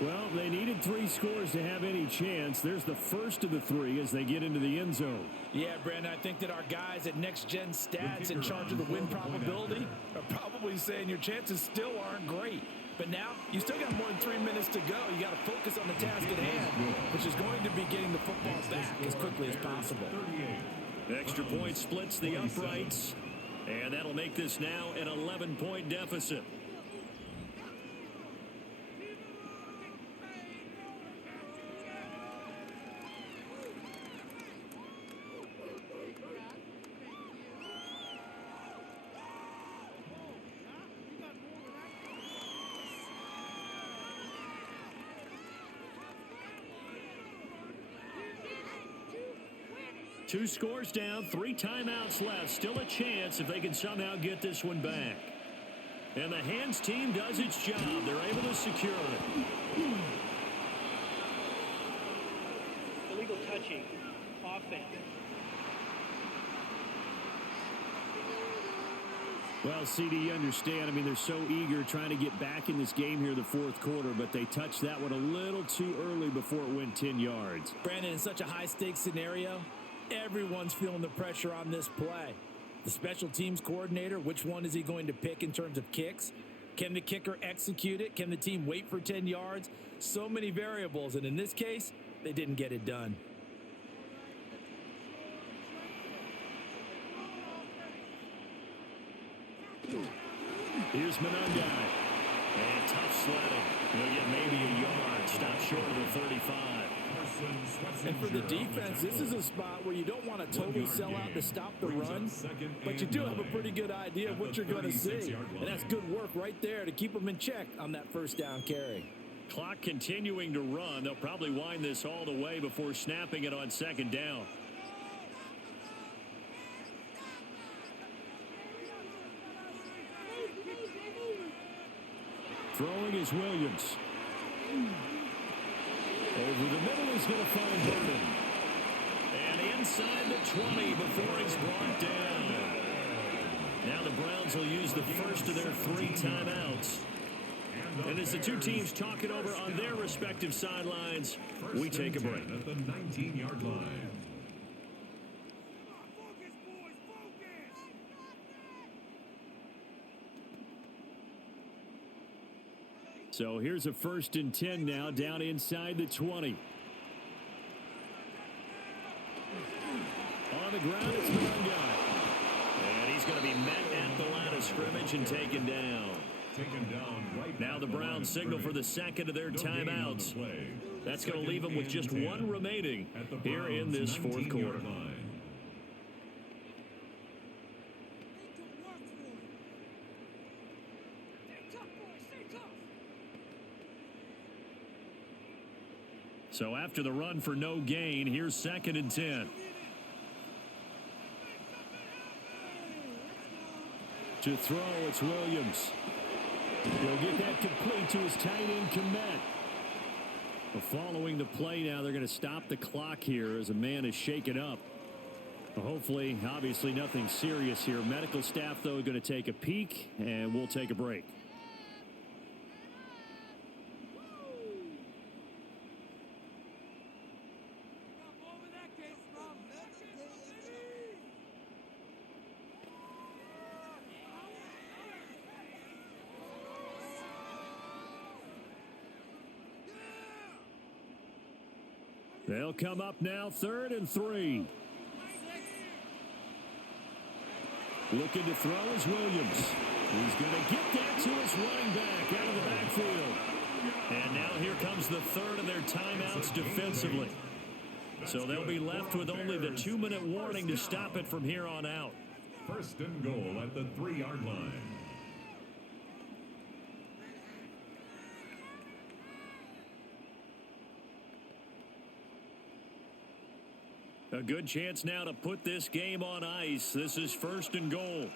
Well, they needed 3 scores to have any chance. There's the first of the 3 as they get into the end zone. Yeah, Brandon, I think that our guys at Next Gen Stats in charge of the win probability are probably saying your chances still aren't great. But now, you still got more than 3 minutes to go. You got to focus on the task at hand, which is going to be getting the football back as quickly as possible. Extra point splits the uprights, and that'll make this now an 11-point deficit. Two scores down, 3 timeouts left. Still a chance if they can somehow get this one back. And the hands team does its job. They're able to secure it. Illegal touching. Offense. Well, CD, you understand. I mean, they're so eager trying to get back in this game here the 4th quarter, but they touched that one a little too early before it went 10 yards. Brandon, in such a high-stakes scenario, everyone's feeling the pressure on this play. The special teams coordinator, which one is he going to pick in terms of kicks? Can the kicker execute it? Can the team wait for 10 yards? So many variables, and in this case, they didn't get it done. Here's Monungai. And tough sledding. He'll get maybe a yard. Stop short of the 35. And for the defense, this is a spot where you don't want to totally sell out to stop the run, but you do have a pretty good idea of what you're going to see. And that's good work right there to keep them in check on that first down carry. Clock continuing to run. They'll probably wind this all the way before snapping it on 2nd down. Throwing is Williams. Over the middle, he's going to find Burden. And inside the 20 before he's brought down. Now the Browns will use the first of their 3 timeouts. And as the two teams talk it over on their respective sidelines, we take a break. At the 19-yard line. So here's a 1st and 10 now, down inside the 20. On the ground, it's Malunga. And he's going to be met at the line of scrimmage and taken down. Now the Browns signal for the second of their timeouts. That's going to leave them with just 1 remaining here in this 4th quarter. So after the run for no gain, here's 2nd and 10. To throw, it's Williams. He'll get that complete to his tight end, Komet. Following the play now, they're going to stop the clock here as a man is shaken up. Hopefully, obviously nothing serious here. Medical staff, though, going to take a peek, and we'll take a break. They'll come up now, 3rd and 3. Looking to throw is Williams. He's going to get that to his running back out of the backfield. And now here comes the 3rd of their timeouts defensively. So they'll be left with only the 2-minute warning to stop it from here on out. 1st and goal at the 3-yard line. A good chance now to put this game on ice. This is 1st and goal.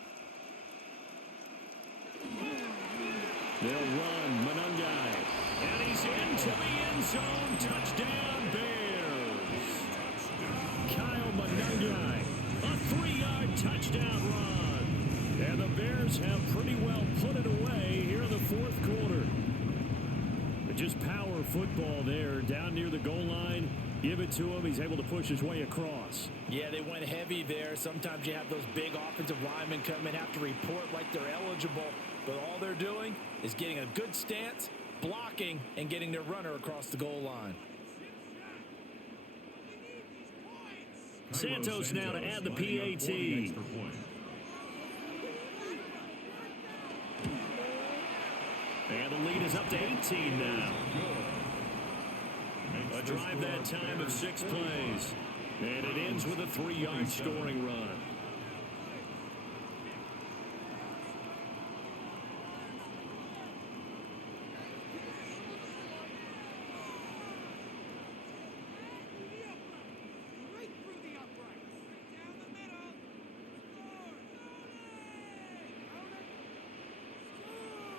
They'll run Manungai. And he's into the end zone. Touchdown, Bears. Kyle Manungai. A 3-yard touchdown run. And the Bears have pretty well put it away here in the 4th quarter. But just power football there down near the goal line. Give it to him. He's able to push his way across. Yeah, they went heavy there. Sometimes you have those big offensive linemen come in, have to report like they're eligible. But all they're doing is getting a good stance, blocking, and getting their runner across the goal line. Santos now to add the PAT. And the lead is up to 18 now. A drive that time of 6 plays. And it ends with a 3-yard scoring run.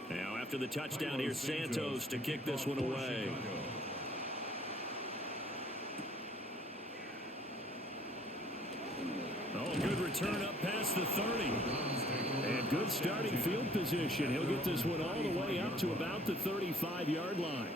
Now after the touchdown, here's Santos to kick this one away. Good return up past the 30. And good starting field position. He'll get this one all the way up to about the 35-yard line.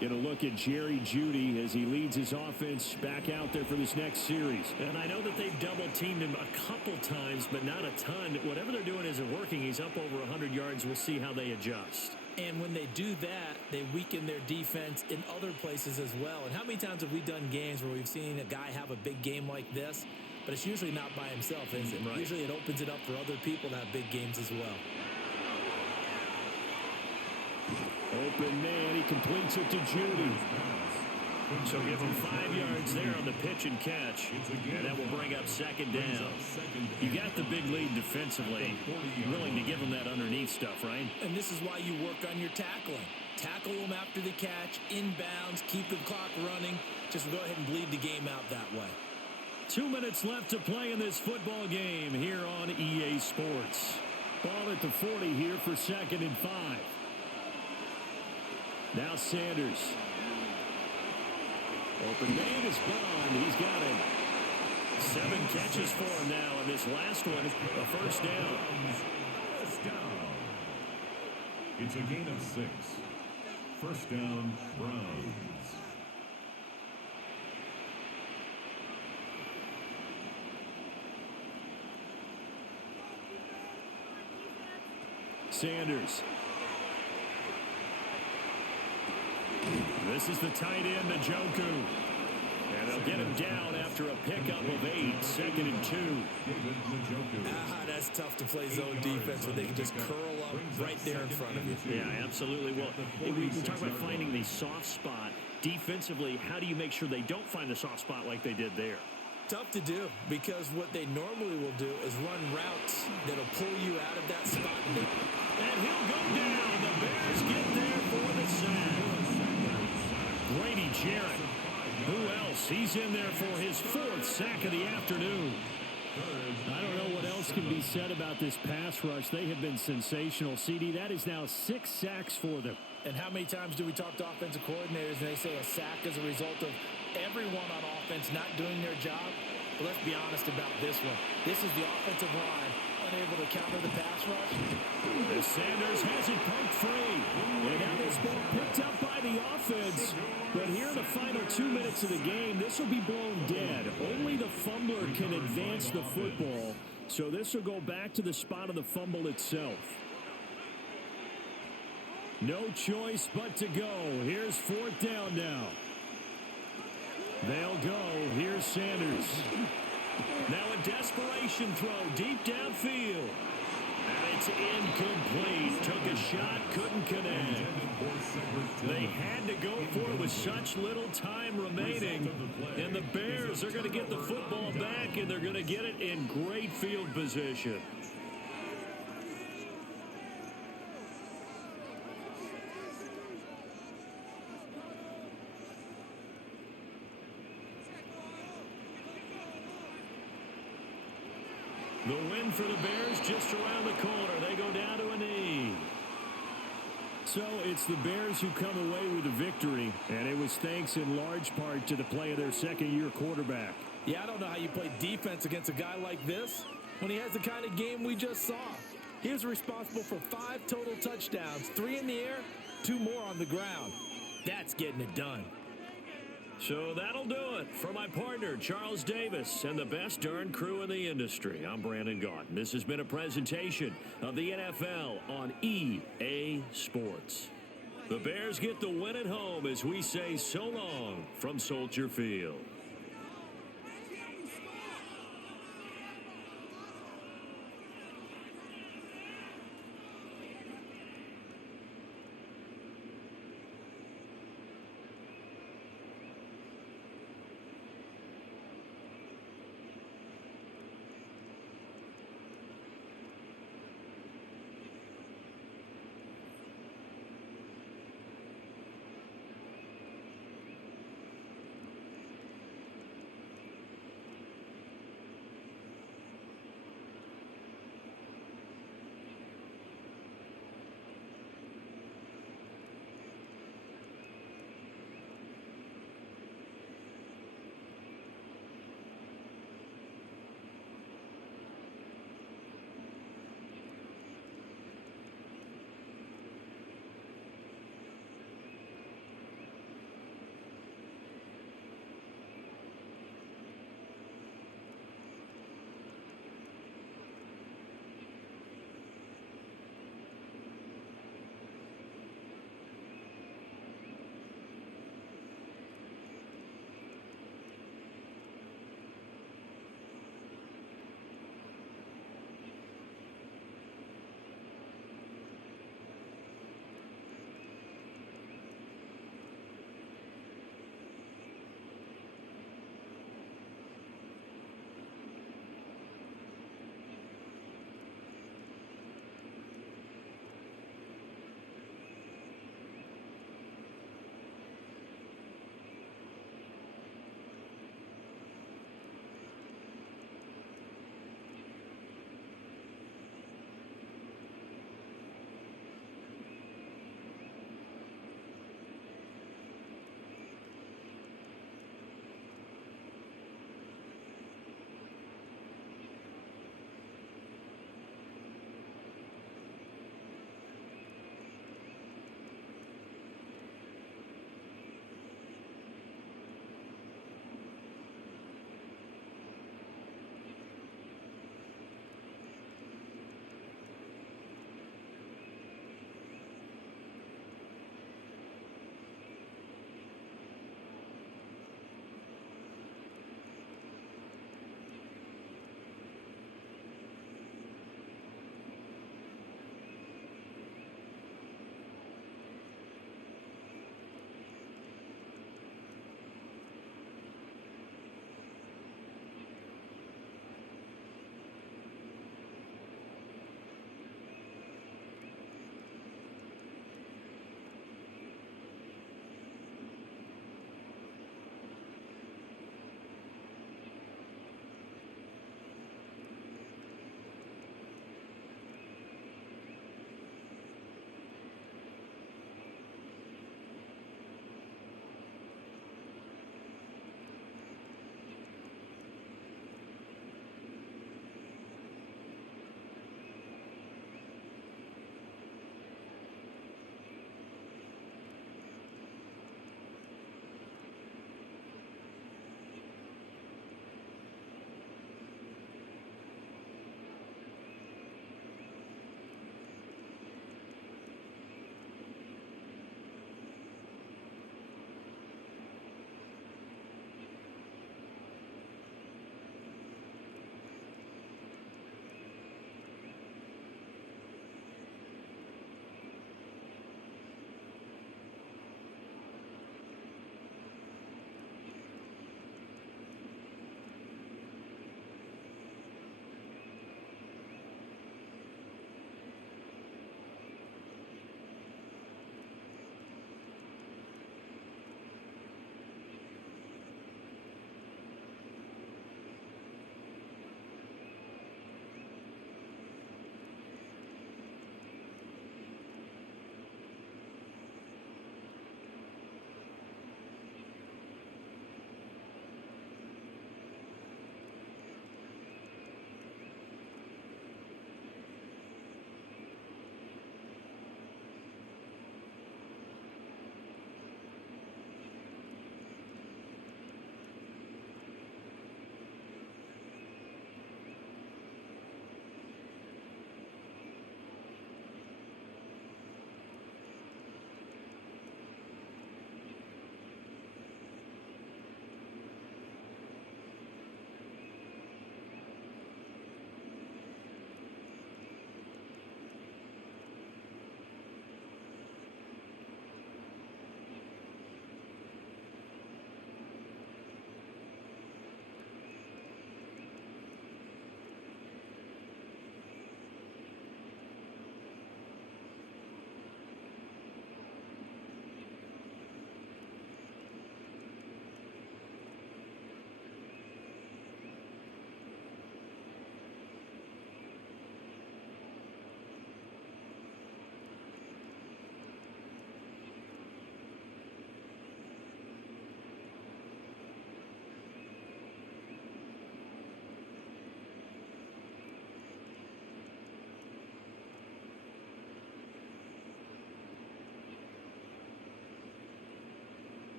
Get a look at Jerry Jeudy as he leads his offense back out there for this next series. And I know that they've double-teamed him a couple times, but not a ton. Whatever they're doing isn't working. He's up over 100 yards. We'll see how they adjust. And when they do that, they weaken their defense in other places as well. And how many times have we done games where we've seen a guy have a big game like this? But it's usually not by himself, is it? Right. Usually it opens it up for other people to have big games as well. Open man, he completes it to Jeudy. So give him 5 yards there on the pitch and catch. And that will bring up 2nd down. You got the big lead defensively. Willing to give him that underneath stuff, right? And this is why you work on your tackling. Tackle them after the catch, inbounds, keep the clock running. Just go ahead and bleed the game out that way. 2 minutes left to play in this football game here on EA Sports. Ball at the 40 here for 2nd and 5. Now Sanders. Open man is Bond. He's got it. 7 catches for him now, and this last one, a first down. First down. It's a gain of 6. First down, Browns. Sanders. This is the tight end, Njoku. And they'll get him down after a pickup of 8, 2nd and 2. That's tough to play zone defense when they can just curl up right there in front of you. Yeah, absolutely. Well, we talk about finding the soft spot. Defensively, how do you make sure they don't find the soft spot like they did there? Tough to do, because what they normally will do is run routes that'll pull you out of that spot. And he'll go down. The Bears get there for the sack. Grady Jarrett. Who else? He's in there for his 4th sack of the afternoon. I don't know what else can be said about this pass rush. They have been sensational. CD, that is now 6 sacks for them. And how many times do we talk to offensive coordinators and they say a sack is a result of everyone on offense not doing their job? But let's be honest about this one. This is the offensive line unable to counter the pass rush. Sanders has it poked free. And now this ball picked up by the offense. But here in the final 2 minutes of the game, this will be blown dead. Only the fumbler can advance the football. So this will go back to the spot of the fumble itself. No choice but to go. Here's 4th down now. They'll go. Here's Sanders. Now a desperation throw deep downfield. And it's incomplete. Took a shot, couldn't connect. They had to go for it with such little time remaining. And the Bears are going to get the football back, and they're going to get it in great field position. The win for the Bears just around the corner. They go down to a knee. So it's the Bears who come away with the victory, and it was thanks in large part to the play of their second-year quarterback. Yeah, I don't know how you play defense against a guy like this when he has the kind of game we just saw. He was responsible for 5 total touchdowns, 3 in the air, 2 more on the ground. That's getting it done. So that'll do it. For my partner, Charles Davis, and the best darn crew in the industry, I'm Brandon Gaudin. This has been a presentation of the NFL on EA Sports. The Bears get the win at home as we say so long from Soldier Field.